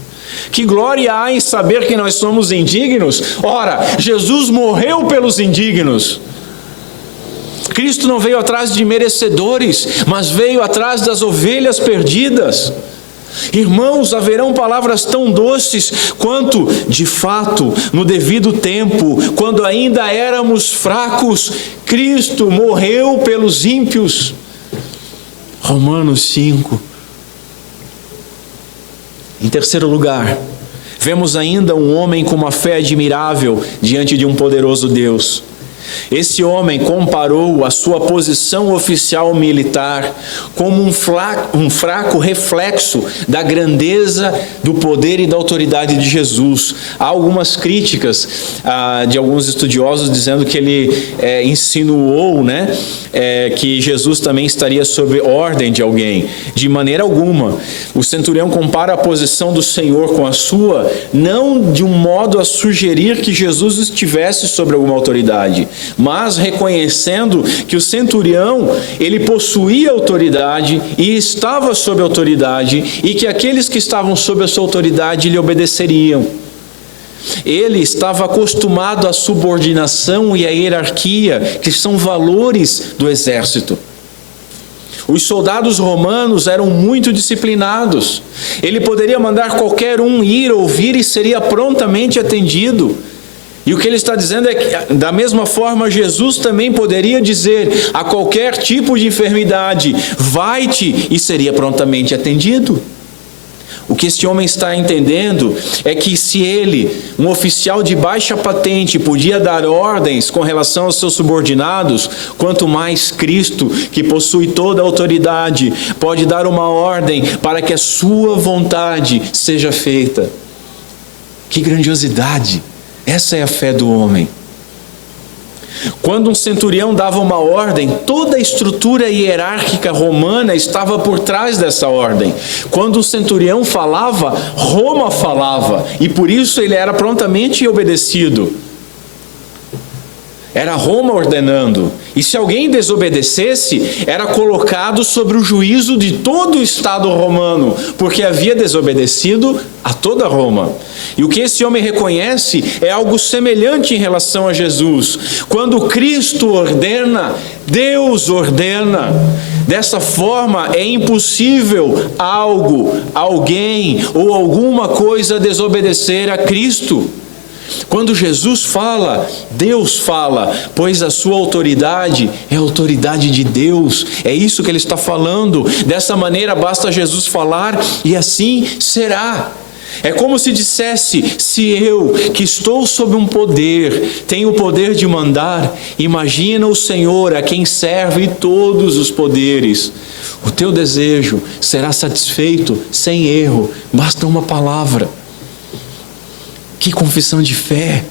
Que glória há em saber que nós somos indignos? Ora, Jesus morreu pelos indignos. Cristo não veio atrás de merecedores, mas veio atrás das ovelhas perdidas. Irmãos, haverão palavras tão doces quanto, de fato, no devido tempo, quando ainda éramos fracos, Cristo morreu pelos ímpios. Romanos 5. Em terceiro lugar, vemos ainda um homem com uma fé admirável diante de um poderoso Deus. Esse homem comparou a sua posição oficial militar como um fraco reflexo da grandeza, do poder e da autoridade de Jesus. Há algumas críticas de alguns estudiosos dizendo que ele insinuou, que Jesus também estaria sob ordem de alguém. De maneira alguma. O centurião compara a posição do Senhor com a sua, não de um modo a sugerir que Jesus estivesse sobre alguma autoridade, mas reconhecendo que o centurião, ele possuía autoridade e estava sob autoridade, e que aqueles que estavam sob a sua autoridade lhe obedeceriam. Ele estava acostumado à subordinação e à hierarquia, que são valores do exército. Os soldados romanos eram muito disciplinados. Ele poderia mandar qualquer um ir ouvir e seria prontamente atendido. E o que ele está dizendo é que, da mesma forma, Jesus também poderia dizer a qualquer tipo de enfermidade: vai-te, e seria prontamente atendido. O que este homem está entendendo é que se ele, um oficial de baixa patente, podia dar ordens com relação aos seus subordinados, quanto mais Cristo, que possui toda a autoridade, pode dar uma ordem para que a sua vontade seja feita. Que grandiosidade! Essa é a fé do homem. Quando um centurião dava uma ordem, toda a estrutura hierárquica romana estava por trás dessa ordem. Quando o centurião falava, Roma falava, e por isso ele era prontamente obedecido. Era Roma ordenando. E se alguém desobedecesse, era colocado sobre o juízo de todo o Estado romano, porque havia desobedecido a toda Roma. E o que esse homem reconhece é algo semelhante em relação a Jesus. Quando Cristo ordena, Deus ordena. Dessa forma, é impossível alguém ou alguma coisa desobedecer a Cristo. Quando Jesus fala, Deus fala, pois a sua autoridade é a autoridade de Deus. É isso que ele está falando. Dessa maneira basta Jesus falar e assim será. É como se dissesse: se eu, que estou sob um poder, tenho o poder de mandar, imagina o Senhor a quem serve todos os poderes. O teu desejo será satisfeito sem erro, basta uma palavra. Que confissão de fé!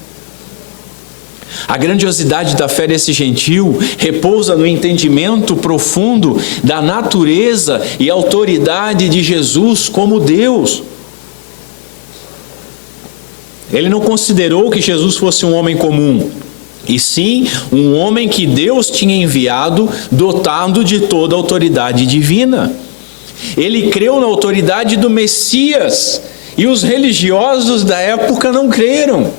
A grandiosidade da fé desse gentil repousa no entendimento profundo da natureza e autoridade de Jesus como Deus. Ele não considerou que Jesus fosse um homem comum, e sim um homem que Deus tinha enviado, dotado de toda a autoridade divina. Ele creu na autoridade do Messias, e os religiosos da época não creram.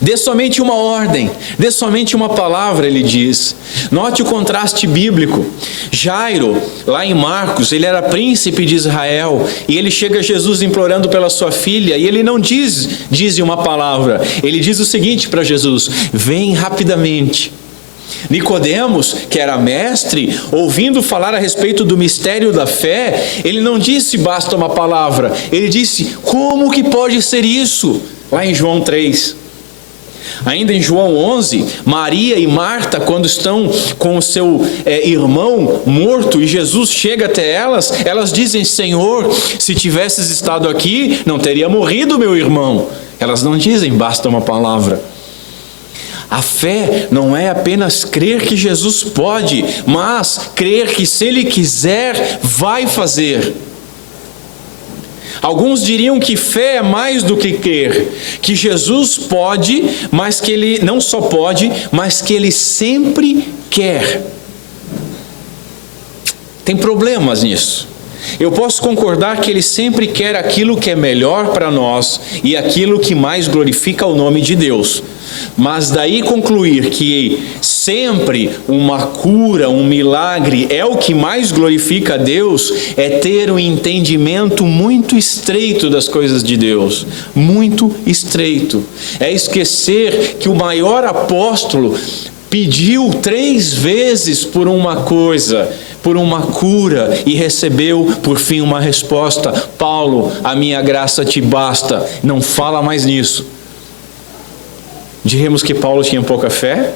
Dê somente uma ordem, dê somente uma palavra, ele diz. Note o contraste bíblico. Jairo, lá em Marcos, ele era príncipe de Israel, e ele chega a Jesus implorando pela sua filha, e ele não diz uma palavra, ele diz o seguinte para Jesus: vem rapidamente. Nicodemos, que era mestre, ouvindo falar a respeito do mistério da fé, ele não disse basta uma palavra, ele disse: como que pode ser isso? Lá em João 3. Ainda em João 11, Maria e Marta, quando estão com o seu irmão morto e Jesus chega até elas, elas dizem: Senhor, se tivesses estado aqui, não teria morrido meu irmão. Elas não dizem basta uma palavra. A fé não é apenas crer que Jesus pode, mas crer que se Ele quiser, vai fazer. Alguns diriam que fé é mais do que crer, que Jesus pode, mas que Ele não só pode, mas que Ele sempre quer. Tem problemas nisso. Eu posso concordar que Ele sempre quer aquilo que é melhor para nós e aquilo que mais glorifica o nome de Deus. Mas daí concluir que sempre uma cura, um milagre é o que mais glorifica a Deus, é ter um entendimento muito estreito das coisas de Deus. Muito estreito. É esquecer que o maior apóstolo pediu 3 vezes por uma coisa, por uma cura, e recebeu por fim uma resposta: Paulo, a minha graça te basta. Não fala mais nisso. Diríamos que Paulo tinha pouca fé?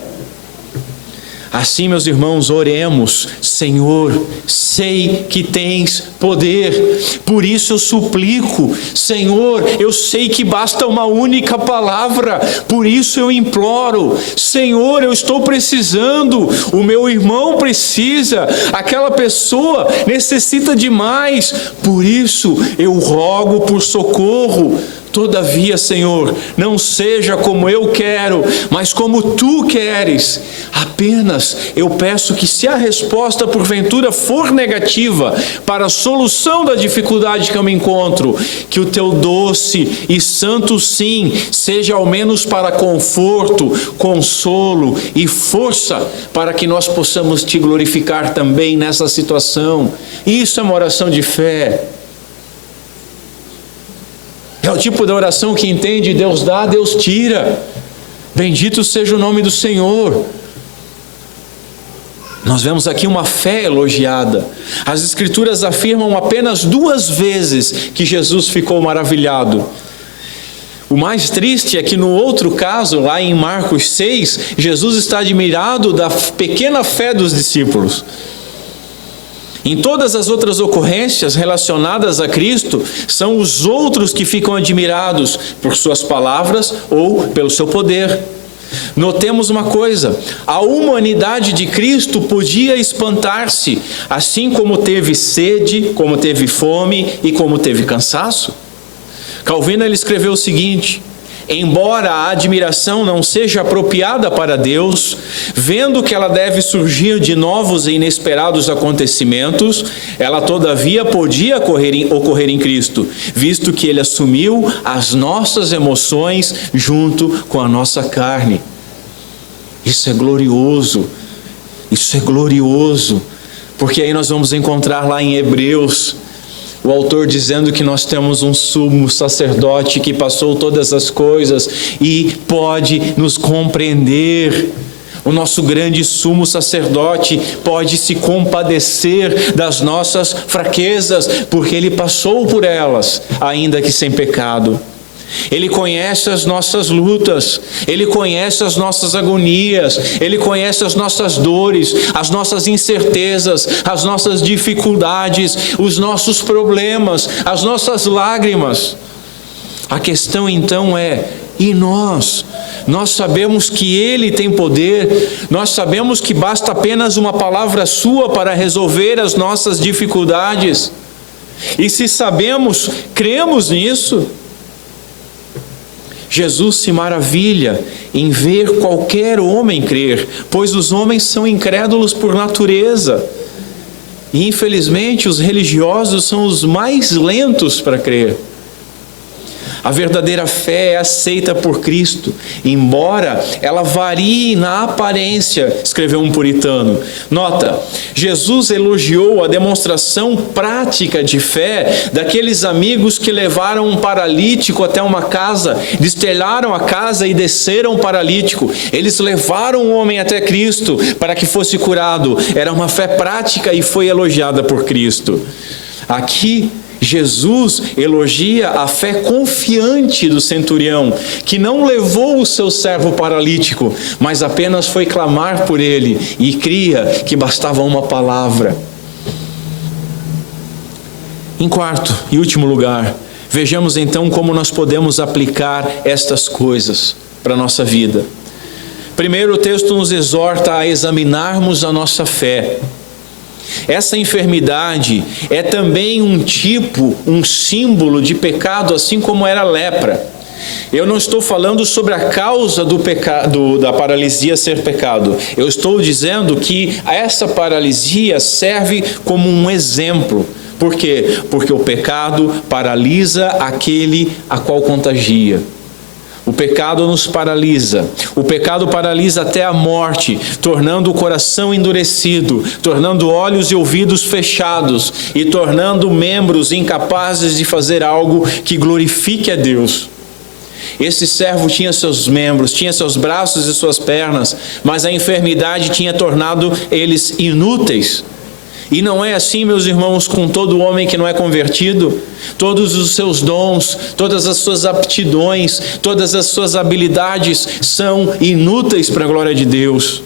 Assim, meus irmãos, oremos: Senhor, sei que tens poder, por isso eu suplico. Senhor, eu sei que basta uma única palavra, por isso eu imploro. Senhor, eu estou precisando, o meu irmão precisa, aquela pessoa necessita demais, por isso eu rogo por socorro. Todavia, Senhor, não seja como eu quero, mas como Tu queres. Apenas eu peço que, se a resposta porventura for negativa para a solução da dificuldade que eu me encontro, que o Teu doce e santo sim seja ao menos para conforto, consolo e força, para que nós possamos Te glorificar também nessa situação. Isso é uma oração de fé. É o tipo de oração que entende: Deus dá, Deus tira. Bendito seja o nome do Senhor. Nós vemos aqui uma fé elogiada. As Escrituras afirmam apenas 2 vezes que Jesus ficou maravilhado. O mais triste é que no outro caso, lá em Marcos 6, Jesus está admirado da pequena fé dos discípulos. Em todas as outras ocorrências relacionadas a Cristo, são os outros que ficam admirados por suas palavras ou pelo seu poder. Notemos uma coisa: a humanidade de Cristo podia espantar-se, assim como teve sede, como teve fome e como teve cansaço. Calvino ele escreveu o seguinte: embora a admiração não seja apropriada para Deus, vendo que ela deve surgir de novos e inesperados acontecimentos, ela todavia podia ocorrer em Cristo, visto que Ele assumiu as nossas emoções junto com a nossa carne. Isso é glorioso, porque aí nós vamos encontrar lá em Hebreus, o autor dizendo que nós temos um sumo sacerdote que passou todas as coisas e pode nos compreender. O nosso grande sumo sacerdote pode se compadecer das nossas fraquezas, porque ele passou por elas, ainda que sem pecado. Ele conhece as nossas lutas, Ele conhece as nossas agonias, Ele conhece as nossas dores, as nossas incertezas, as nossas dificuldades, os nossos problemas, as nossas lágrimas. A questão então é: e nós? Nós sabemos que Ele tem poder, nós sabemos que basta apenas uma palavra Sua para resolver as nossas dificuldades. E se sabemos, cremos nisso. Jesus se maravilha em ver qualquer homem crer, pois os homens são incrédulos por natureza. E infelizmente os religiosos são os mais lentos para crer. A verdadeira fé é aceita por Cristo, embora ela varie na aparência, escreveu um puritano. Nota, Jesus elogiou a demonstração prática de fé daqueles amigos que levaram um paralítico até uma casa, destelharam a casa e desceram o paralítico. Eles levaram o homem até Cristo para que fosse curado. Era uma fé prática e foi elogiada por Cristo. Aqui, Jesus elogia a fé confiante do centurião, que não levou o seu servo paralítico, mas apenas foi clamar por ele e cria que bastava uma palavra. Em quarto e último lugar, vejamos então como nós podemos aplicar estas coisas para a nossa vida. Primeiro, o texto nos exorta a examinarmos a nossa fé. Essa enfermidade é também um símbolo de pecado, assim como era a lepra. Eu não estou falando sobre a causa do pecado, da paralisia ser pecado. Eu estou dizendo que essa paralisia serve como um exemplo. Por quê? Porque o pecado paralisa aquele a qual contagia. O pecado nos paralisa. O pecado paralisa até a morte, tornando o coração endurecido, tornando olhos e ouvidos fechados e tornando membros incapazes de fazer algo que glorifique a Deus. Esse servo tinha seus membros, tinha seus braços e suas pernas, mas a enfermidade tinha tornado eles inúteis. E não é assim, meus irmãos, com todo homem que não é convertido. Todos os seus dons, todas as suas aptidões, todas as suas habilidades são inúteis para a glória de Deus.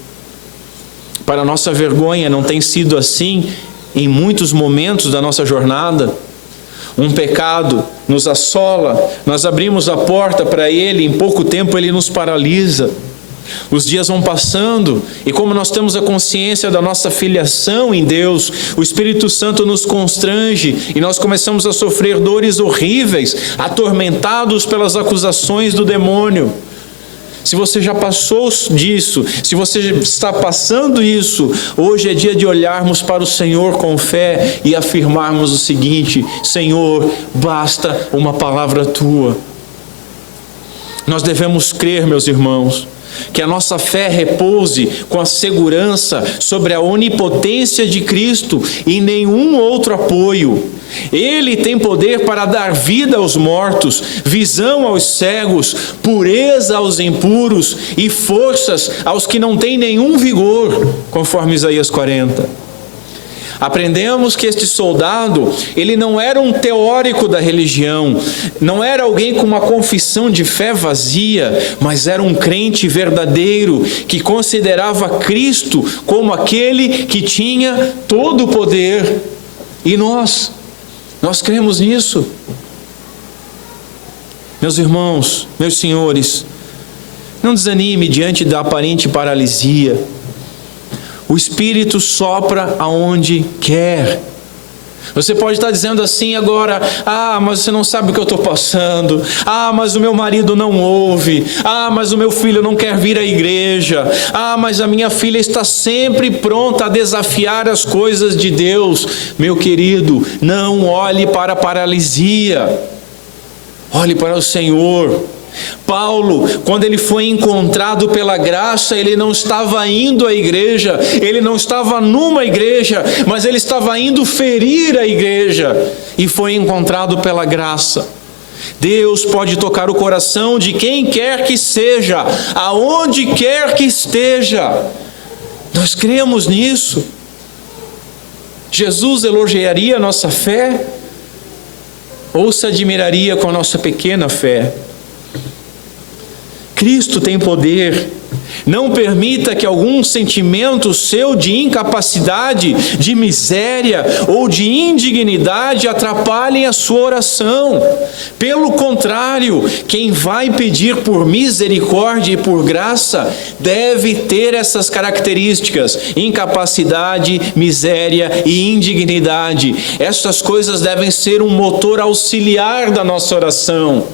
Para a nossa vergonha, não tem sido assim em muitos momentos da nossa jornada. Um pecado nos assola, nós abrimos a porta para ele, em pouco tempo ele nos paralisa. Os dias vão passando e como nós temos a consciência da nossa filiação em Deus, o Espírito Santo nos constrange e nós começamos a sofrer dores horríveis, atormentados pelas acusações do demônio. Se você já passou disso, se você está passando isso, hoje é dia de olharmos para o Senhor com fé e afirmarmos o seguinte: Senhor, basta uma palavra Tua. Nós devemos crer, meus irmãos, que a nossa fé repouse com a segurança sobre a onipotência de Cristo e nenhum outro apoio. Ele tem poder para dar vida aos mortos, visão aos cegos, pureza aos impuros e forças aos que não têm nenhum vigor, conforme Isaías 40. Aprendemos que este soldado, ele não era um teórico da religião, não era alguém com uma confissão de fé vazia, mas era um crente verdadeiro, que considerava Cristo como aquele que tinha todo o poder. E nós cremos nisso. Meus irmãos, meus senhores, não desanime diante da aparente paralisia. O Espírito sopra aonde quer. Você pode estar dizendo assim agora: mas você não sabe o que eu estou passando. Mas o meu marido não ouve. Mas o meu filho não quer vir à igreja. Mas a minha filha está sempre pronta a desafiar as coisas de Deus. Meu querido, não olhe para a paralisia. Olhe para o Senhor. Paulo, quando ele foi encontrado pela graça, ele não estava indo à igreja, ele não estava numa igreja, mas ele estava indo ferir a igreja, e foi encontrado pela graça. Deus pode tocar o coração de quem quer que seja, aonde quer que esteja. Nós cremos nisso. Jesus elogiaria a nossa fé ou se admiraria com a nossa pequena fé? Cristo tem poder. Não permita que algum sentimento seu de incapacidade, de miséria ou de indignidade atrapalhem a sua oração. Pelo contrário, quem vai pedir por misericórdia e por graça deve ter essas características: incapacidade, miséria e indignidade. Essas coisas devem ser um motor auxiliar da nossa oração.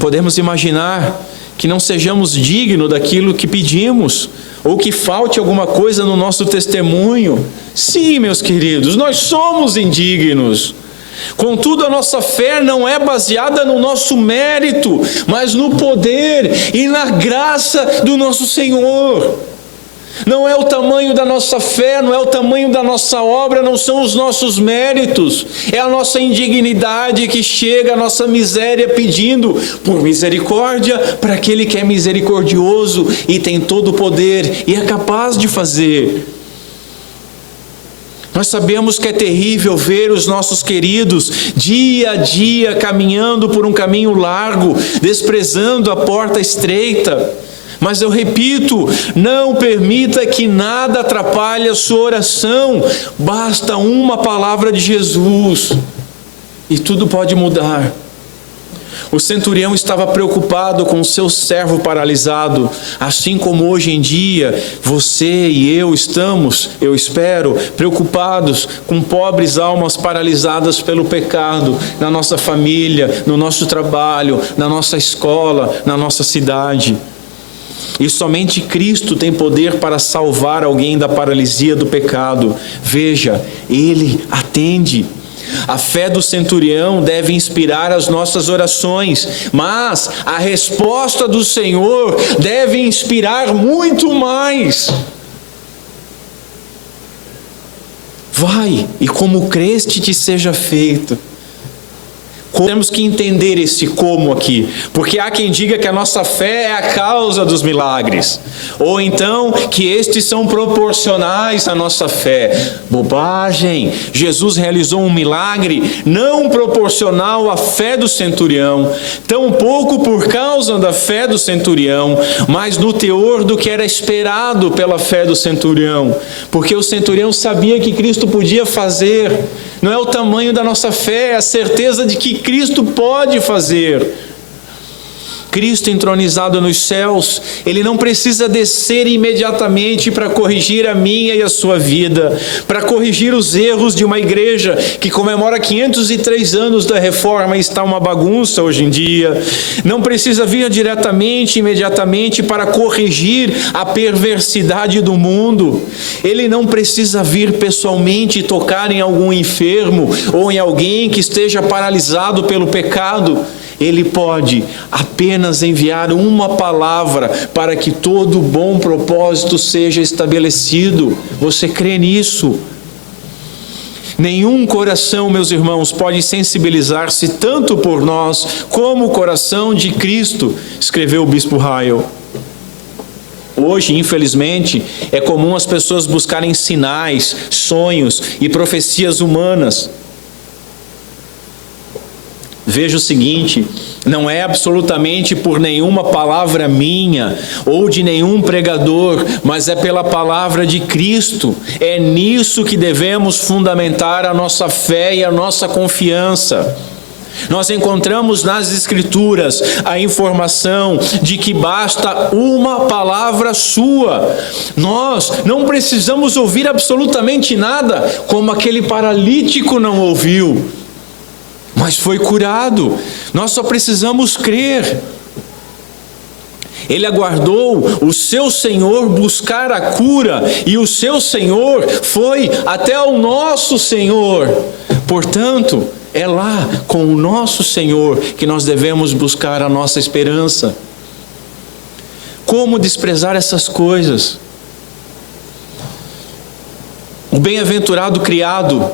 Podemos imaginar que não sejamos dignos daquilo que pedimos, ou que falte alguma coisa no nosso testemunho. Sim, meus queridos, nós somos indignos. Contudo, a nossa fé não é baseada no nosso mérito, mas no poder e na graça do nosso Senhor. Não é o tamanho da nossa fé, não é o tamanho da nossa obra, não são os nossos méritos. É a nossa indignidade que chega, a nossa miséria pedindo por misericórdia para aquele que é misericordioso e tem todo o poder e é capaz de fazer. Nós sabemos que é terrível ver os nossos queridos dia a dia caminhando por um caminho largo, desprezando a porta estreita. Mas eu repito, não permita que nada atrapalhe a sua oração. Basta uma palavra de Jesus e tudo pode mudar. O centurião estava preocupado com o seu servo paralisado, assim como hoje em dia você e eu estamos, eu espero, preocupados com pobres almas paralisadas pelo pecado, na nossa família, no nosso trabalho, na nossa escola, na nossa cidade. E somente Cristo tem poder para salvar alguém da paralisia do pecado. Veja, Ele atende. A fé do centurião deve inspirar as nossas orações, mas a resposta do Senhor deve inspirar muito mais. Vai, e como creste te seja feito. Temos que entender esse como aqui, porque há quem diga que a nossa fé é a causa dos milagres, ou então que estes são proporcionais à nossa fé. Bobagem! Jesus realizou um milagre não proporcional à fé do centurião, tampouco por causa da fé do centurião, mas no teor do que era esperado pela fé do centurião, porque o centurião sabia que Cristo podia fazer. Não é o tamanho da nossa fé, é a certeza de que Cristo pode fazer. Cristo entronizado nos céus, Ele não precisa descer imediatamente para corrigir a minha e a sua vida, para corrigir os erros de uma igreja que comemora 503 anos da reforma e está uma bagunça hoje em dia. Não precisa vir diretamente, imediatamente para corrigir a perversidade do mundo. Ele não precisa vir pessoalmente tocar em algum enfermo ou em alguém que esteja paralisado pelo pecado. Ele pode apenas enviar uma palavra para que todo bom propósito seja estabelecido. Você crê nisso? Nenhum coração, meus irmãos, pode sensibilizar-se tanto por nós como o coração de Cristo, escreveu o bispo Ryle. Hoje, infelizmente, é comum as pessoas buscarem sinais, sonhos e profecias humanas. Veja o seguinte, não é absolutamente por nenhuma palavra minha ou de nenhum pregador, mas é pela palavra de Cristo. É nisso que devemos fundamentar a nossa fé e a nossa confiança. Nós encontramos nas Escrituras a informação de que basta uma palavra sua. Nós não precisamos ouvir absolutamente nada, como aquele paralítico não ouviu, mas foi curado. Nós só precisamos crer. Ele aguardou o seu Senhor buscar a cura, e o seu Senhor foi até o nosso Senhor. Portanto, é lá com o nosso Senhor que nós devemos buscar a nossa esperança. Como desprezar essas coisas? O bem-aventurado criado,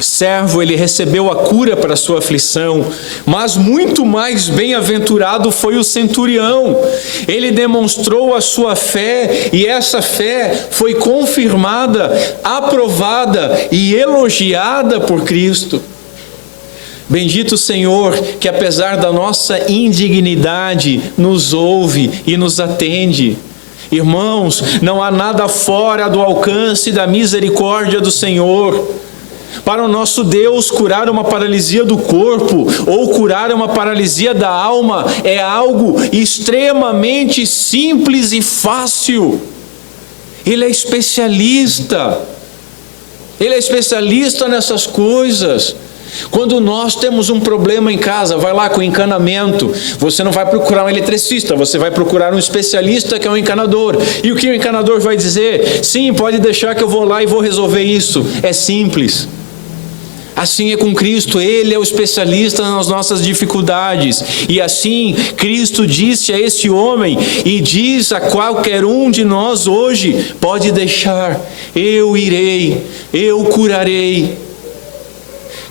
servo, ele recebeu a cura para a sua aflição, mas muito mais bem-aventurado foi o centurião. Ele demonstrou a sua fé, e essa fé foi confirmada, aprovada e elogiada por Cristo. Bendito o Senhor, que apesar da nossa indignidade, nos ouve e nos atende. Irmãos, não há nada fora do alcance da misericórdia do Senhor. Para o nosso Deus, curar uma paralisia do corpo ou curar uma paralisia da alma é algo extremamente simples e fácil. Ele é especialista. Ele é especialista nessas coisas. Quando nós temos um problema em casa, vai lá com encanamento, você não vai procurar um eletricista, você vai procurar um especialista que é um encanador. E o que o encanador vai dizer? Sim, pode deixar que eu vou lá e vou resolver isso. É simples. Assim é com Cristo, Ele é o especialista nas nossas dificuldades. E assim, Cristo disse a esse homem, e diz a qualquer um de nós hoje: pode deixar, eu irei, eu curarei.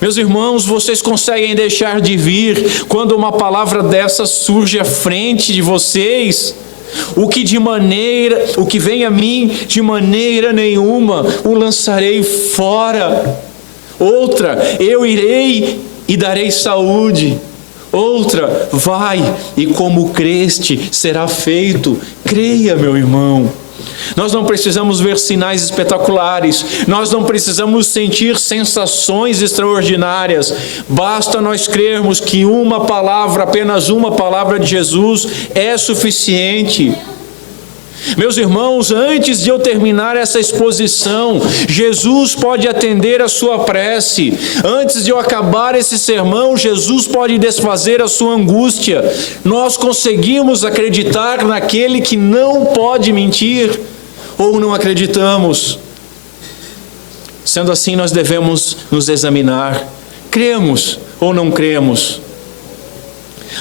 Meus irmãos, vocês conseguem deixar de vir quando uma palavra dessa surge à frente de vocês? O que vem a mim, de maneira nenhuma o lançarei fora. Outra, eu irei e darei saúde. Outra, vai e como creste será feito. Creia, meu irmão. Nós não precisamos ver sinais espetaculares, nós não precisamos sentir sensações extraordinárias, basta nós crermos que uma palavra, apenas uma palavra de Jesus é suficiente. Meus irmãos, antes de eu terminar essa exposição, Jesus pode atender a sua prece. Antes de eu acabar esse sermão, Jesus pode desfazer a sua angústia. Nós conseguimos acreditar naquele que não pode mentir, ou não acreditamos? Sendo assim, nós devemos nos examinar. Cremos ou não cremos?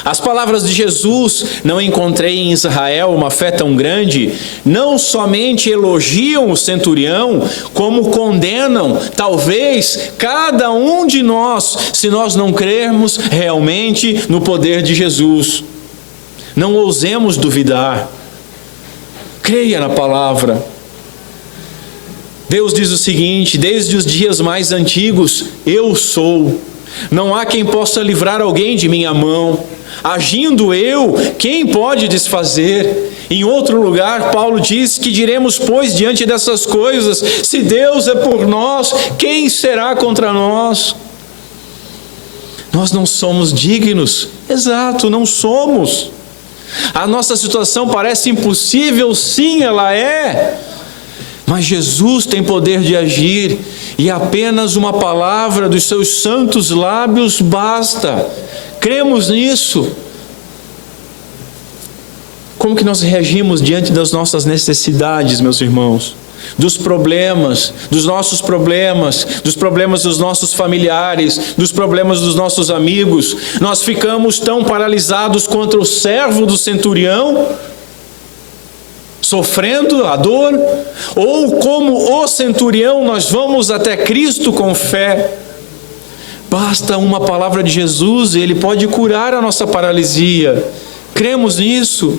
As palavras de Jesus, não encontrei em Israel uma fé tão grande, não somente elogiam o centurião, como condenam, talvez, cada um de nós, se nós não crermos realmente no poder de Jesus. Não ousemos duvidar. Creia na palavra. Deus diz o seguinte: desde os dias mais antigos, eu sou. Não há quem possa livrar alguém de minha mão. Agindo eu, quem pode desfazer? Em outro lugar, Paulo diz que diremos, pois, diante dessas coisas, se Deus é por nós, quem será contra nós? Nós não somos dignos. Exato, não somos. A nossa situação parece impossível, sim, ela é. Mas Jesus tem poder de agir, e apenas uma palavra dos seus santos lábios basta. Cremos nisso. Como que nós reagimos diante das nossas necessidades, meus irmãos? Dos problemas, dos nossos problemas, dos problemas dos nossos familiares, dos problemas dos nossos amigos. Nós ficamos tão paralisados contra o servo do centurião, sofrendo a dor, ou como o centurião, nós vamos até Cristo com fé. Basta uma palavra de Jesus e Ele pode curar a nossa paralisia. Cremos nisso?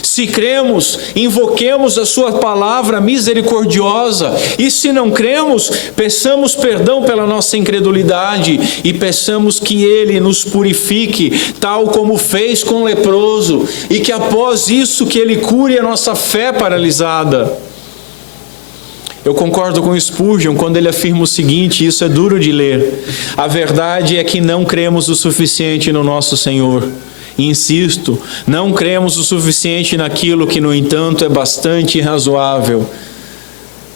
Se cremos, invoquemos a sua palavra misericordiosa. E se não cremos, peçamos perdão pela nossa incredulidade e peçamos que Ele nos purifique, tal como fez com o leproso, e que após isso que Ele cure a nossa fé paralisada. Eu concordo com Spurgeon quando ele afirma o seguinte, isso é duro de ler: a verdade é que não cremos o suficiente no nosso Senhor. Insisto, não cremos o suficiente naquilo que, no entanto, é bastante razoável.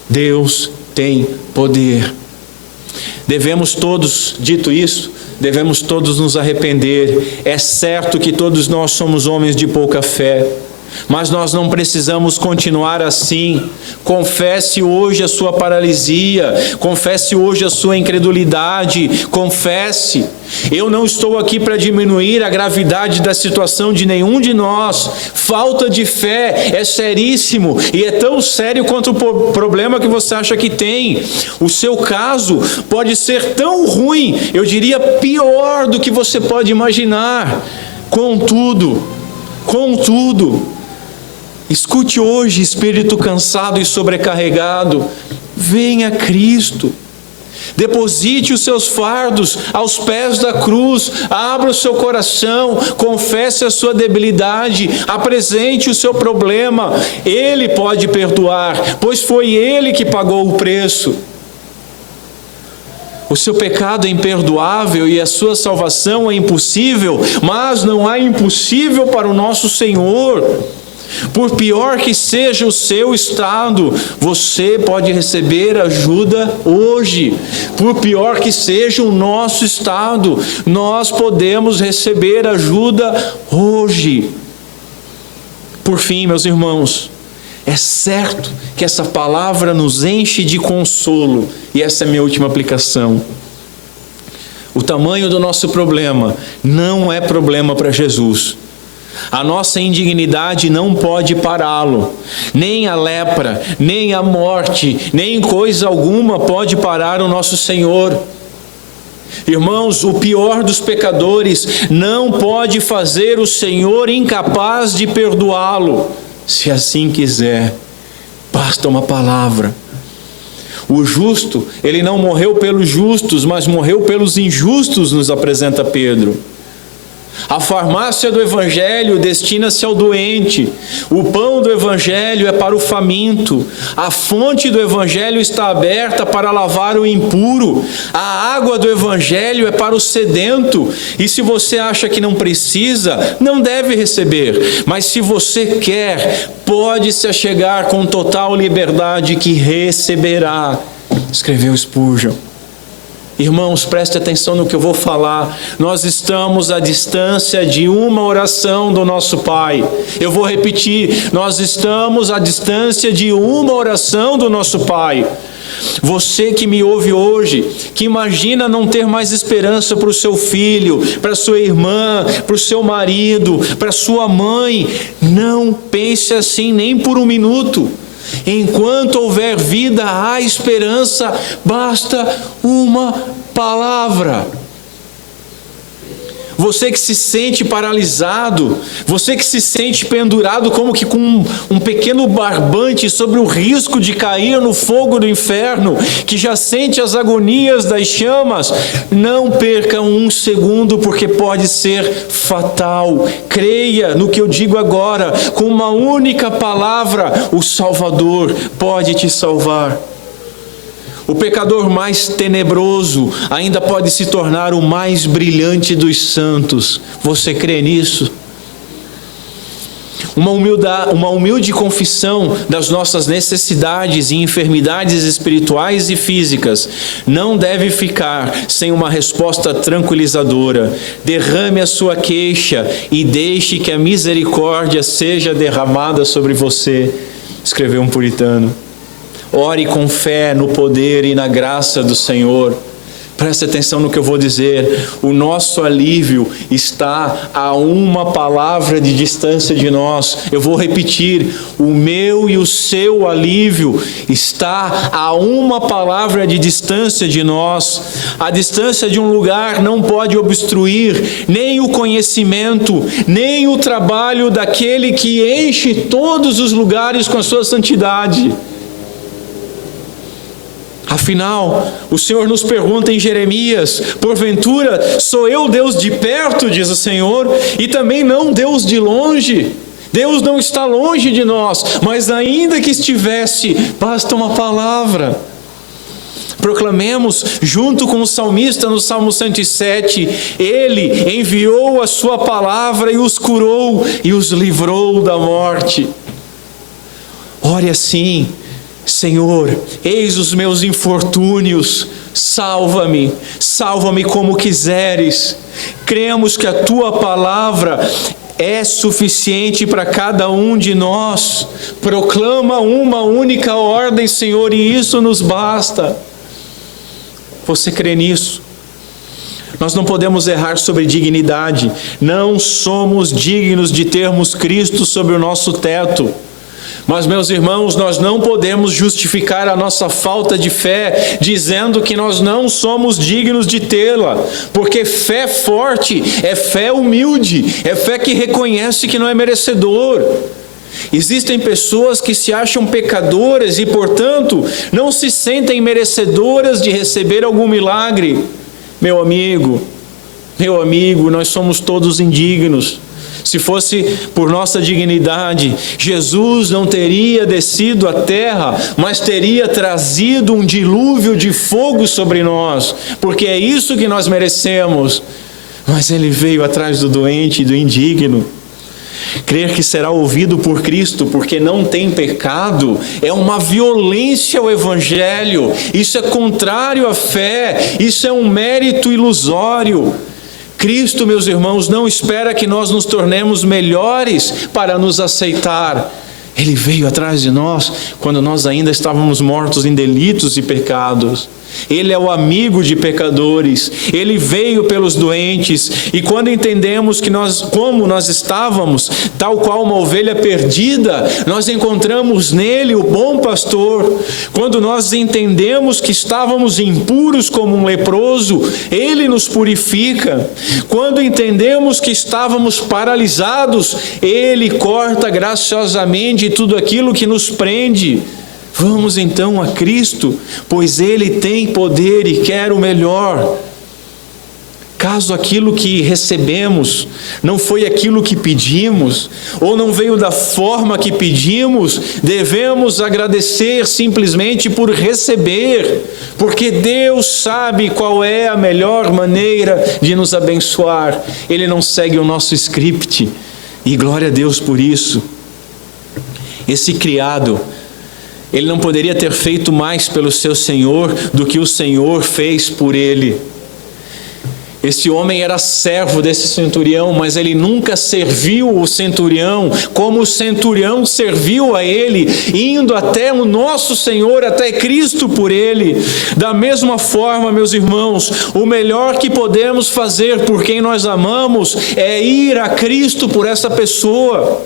Deus tem poder. Devemos todos, dito isso, devemos todos nos arrepender. É certo que todos nós somos homens de pouca fé, mas nós não precisamos continuar assim. Confesse hoje a sua paralisia, confesse hoje a sua incredulidade, confesse. Eu não estou aqui para diminuir a gravidade da situação de nenhum de nós. Falta de fé é seríssimo e é tão sério quanto o problema que você acha que tem. O seu caso pode ser tão ruim, eu diria pior do que você pode imaginar. Contudo, escute hoje, espírito cansado e sobrecarregado, venha a Cristo. Deposite os seus fardos aos pés da cruz, abra o seu coração, confesse a sua debilidade, apresente o seu problema. Ele pode perdoar, pois foi Ele que pagou o preço. O seu pecado é imperdoável e a sua salvação é impossível, mas não há impossível para o nosso Senhor. Por pior que seja o seu estado, você pode receber ajuda hoje. Por pior que seja o nosso estado, nós podemos receber ajuda hoje. Por fim, meus irmãos, é certo que essa palavra nos enche de consolo, e essa é a minha última aplicação. O tamanho do nosso problema não é problema para Jesus. A nossa indignidade não pode pará-lo. Nem a lepra, nem a morte, nem coisa alguma pode parar o nosso Senhor. Irmãos, o pior dos pecadores não pode fazer o Senhor incapaz de perdoá-lo. Se assim quiser, basta uma palavra. O justo, ele não morreu pelos justos, mas morreu pelos injustos, nos apresenta Pedro. A farmácia do Evangelho destina-se ao doente. O pão do Evangelho é para o faminto. A fonte do Evangelho está aberta para lavar o impuro. A água do Evangelho é para o sedento. E se você acha que não precisa, não deve receber. Mas se você quer, pode se achegar com total liberdade que receberá. Escreveu Spurgeon. Irmãos, preste atenção no que eu vou falar. Nós estamos à distância de uma oração do nosso Pai. Eu vou repetir, nós estamos à distância de uma oração do nosso Pai. Você que me ouve hoje, que imagina não ter mais esperança para o seu filho, para a sua irmã, para o seu marido, para a sua mãe, não pense assim nem por um minuto. Enquanto houver vida, há esperança, basta uma palavra. Você que se sente paralisado, você que se sente pendurado como que com um pequeno barbante sobre o risco de cair no fogo do inferno, que já sente as agonias das chamas, não perca um segundo, porque pode ser fatal. Creia no que eu digo agora, com uma única palavra, o Salvador pode te salvar. O pecador mais tenebroso ainda pode se tornar o mais brilhante dos santos. Você crê nisso? Uma humilde confissão das nossas necessidades e enfermidades espirituais e físicas não deve ficar sem uma resposta tranquilizadora. Derrame a sua queixa e deixe que a misericórdia seja derramada sobre você, escreveu um puritano. Ore com fé no poder e na graça do Senhor. Preste atenção no que eu vou dizer. O nosso alívio está a uma palavra de distância de nós. Eu vou repetir. O meu e o seu alívio está a uma palavra de distância de nós. A distância de um lugar não pode obstruir nem o conhecimento, nem o trabalho daquele que enche todos os lugares com a sua santidade. Afinal, o Senhor nos pergunta em Jeremias: porventura sou eu Deus de perto, diz o Senhor, e também não Deus de longe? Deus não está longe de nós, mas ainda que estivesse, basta uma palavra. Proclamemos junto com o salmista no Salmo 107, Ele enviou a sua palavra e os curou e os livrou da morte. Ore assim: Senhor, eis os meus infortúnios, salva-me, salva-me como quiseres. Cremos que a tua palavra é suficiente para cada um de nós. Proclama uma única ordem, Senhor, e isso nos basta. Você crê nisso? Nós não podemos errar sobre dignidade. Não somos dignos de termos Cristo sobre o nosso teto. Mas, meus irmãos, nós não podemos justificar a nossa falta de fé dizendo que nós não somos dignos de tê-la, porque fé forte é fé humilde, é fé que reconhece que não é merecedor. Existem pessoas que se acham pecadoras e, portanto, não se sentem merecedoras de receber algum milagre. Meu amigo, nós somos todos indignos. Se fosse por nossa dignidade, Jesus não teria descido à terra, mas teria trazido um dilúvio de fogo sobre nós, porque é isso que nós merecemos. Mas Ele veio atrás do doente e do indigno. Crer que será ouvido por Cristo porque não tem pecado é uma violência ao Evangelho. Isso é contrário à fé, isso é um mérito ilusório. Cristo, meus irmãos, não espera que nós nos tornemos melhores para nos aceitar. Ele veio atrás de nós quando nós ainda estávamos mortos em delitos e pecados. Ele é o amigo de pecadores. Ele veio pelos doentes. E quando entendemos que como nós estávamos, tal qual uma ovelha perdida, nós encontramos nele o bom pastor. Quando nós entendemos que estávamos impuros como um leproso, ele nos purifica. Quando entendemos que estávamos paralisados, ele corta graciosamente tudo aquilo que nos prende. Vamos então a Cristo, pois Ele tem poder e quer o melhor. Caso aquilo que recebemos não foi aquilo que pedimos, ou não veio da forma que pedimos, devemos agradecer simplesmente por receber, porque Deus sabe qual é a melhor maneira de nos abençoar. Ele não segue o nosso script, e glória a Deus por isso. Esse criado, ele não poderia ter feito mais pelo seu Senhor do que o Senhor fez por ele. Esse homem era servo desse centurião, mas ele nunca serviu o centurião como o centurião serviu a ele, indo até o nosso Senhor, até Cristo por ele. Da mesma forma, meus irmãos, o melhor que podemos fazer por quem nós amamos é ir a Cristo por essa pessoa.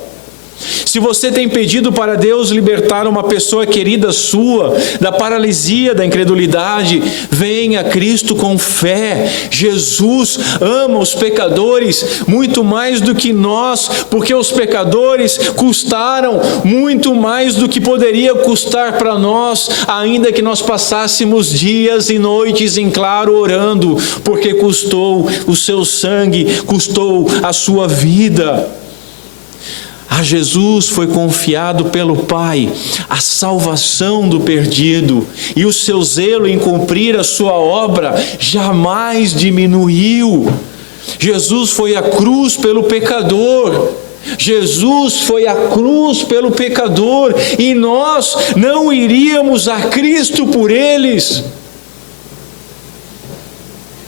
Se você tem pedido para Deus libertar uma pessoa querida sua da paralisia, da incredulidade, venha a Cristo com fé. Jesus ama os pecadores muito mais do que nós, porque os pecadores custaram muito mais do que poderia custar para nós, ainda que nós passássemos dias e noites em claro orando, porque custou o seu sangue, custou a sua vida. A Jesus foi confiado pelo Pai a salvação do perdido, e o seu zelo em cumprir a sua obra jamais diminuiu. Jesus foi à cruz pelo pecador. Jesus foi à cruz pelo pecador, e nós não iríamos a Cristo por eles.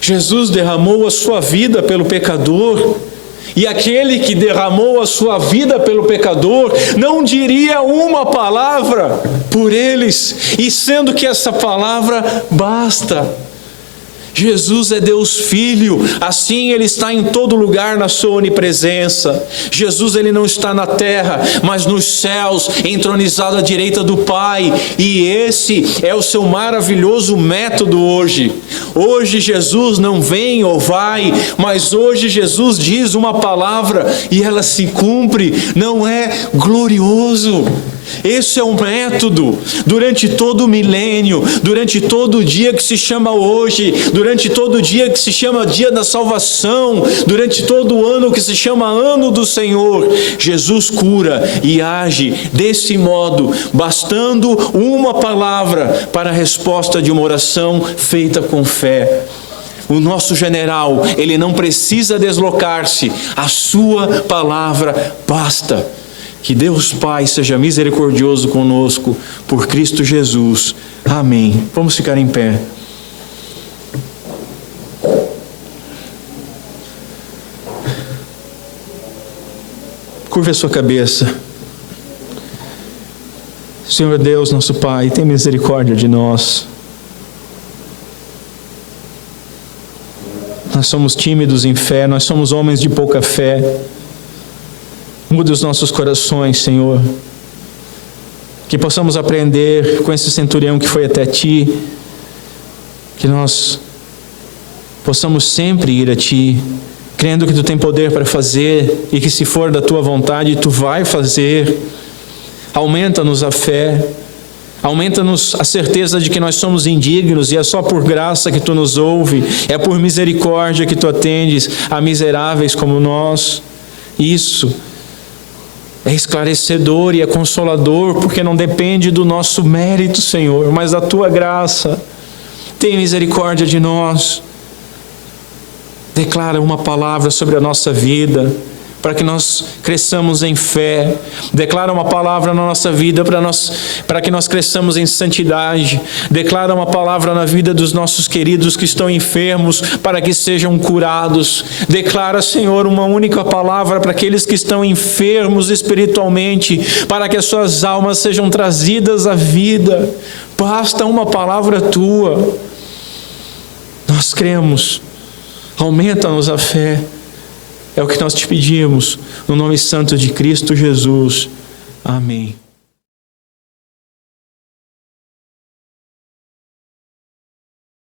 Jesus derramou a sua vida pelo pecador. E aquele que derramou a sua vida pelo pecador não diria uma palavra por eles, e sendo que essa palavra basta. Jesus é Deus Filho, assim Ele está em todo lugar na sua onipresença. Jesus, Ele não está na terra, mas nos céus, entronizado à direita do Pai, e esse é o seu maravilhoso método hoje. Hoje Jesus não vem ou vai, mas hoje Jesus diz uma palavra e ela se cumpre. Não é glorioso? Esse é o método. Durante todo o milênio, durante todo o dia que se chama hoje, durante todo o dia que se chama dia da salvação, durante todo o ano que se chama ano do Senhor, Jesus cura e age desse modo, bastando uma palavra para a resposta de uma oração feita com fé. O nosso general, ele não precisa deslocar-se, a sua palavra basta. Que Deus Pai seja misericordioso conosco, por Cristo Jesus. Amém. Vamos ficar em pé. Curva a sua cabeça. Senhor Deus, nosso Pai, tem misericórdia de nós. Nós somos tímidos em fé, nós somos homens de pouca fé. Muda os nossos corações, Senhor. Que possamos aprender com esse centurião que foi até Ti. Que nós possamos sempre ir a Ti, crendo que Tu tem poder para fazer, e que se for da Tua vontade, Tu vai fazer. Aumenta-nos a fé. Aumenta-nos a certeza de que nós somos indignos, e é só por graça que Tu nos ouve. É por misericórdia que Tu atendes a miseráveis como nós. Isso é esclarecedor e é consolador, porque não depende do nosso mérito, Senhor, mas da Tua graça. Tem misericórdia de nós. Declara uma palavra sobre a nossa vida, para que nós cresçamos em fé. Declara uma palavra na nossa vida para que nós cresçamos em santidade. Declara uma palavra na vida dos nossos queridos que estão enfermos, para que sejam curados. Declara, Senhor, uma única palavra para aqueles que estão enfermos espiritualmente, para que as suas almas sejam trazidas à vida. Basta uma palavra Tua. Nós cremos. Aumenta-nos a fé. É o que nós te pedimos, no nome santo de Cristo Jesus. Amém.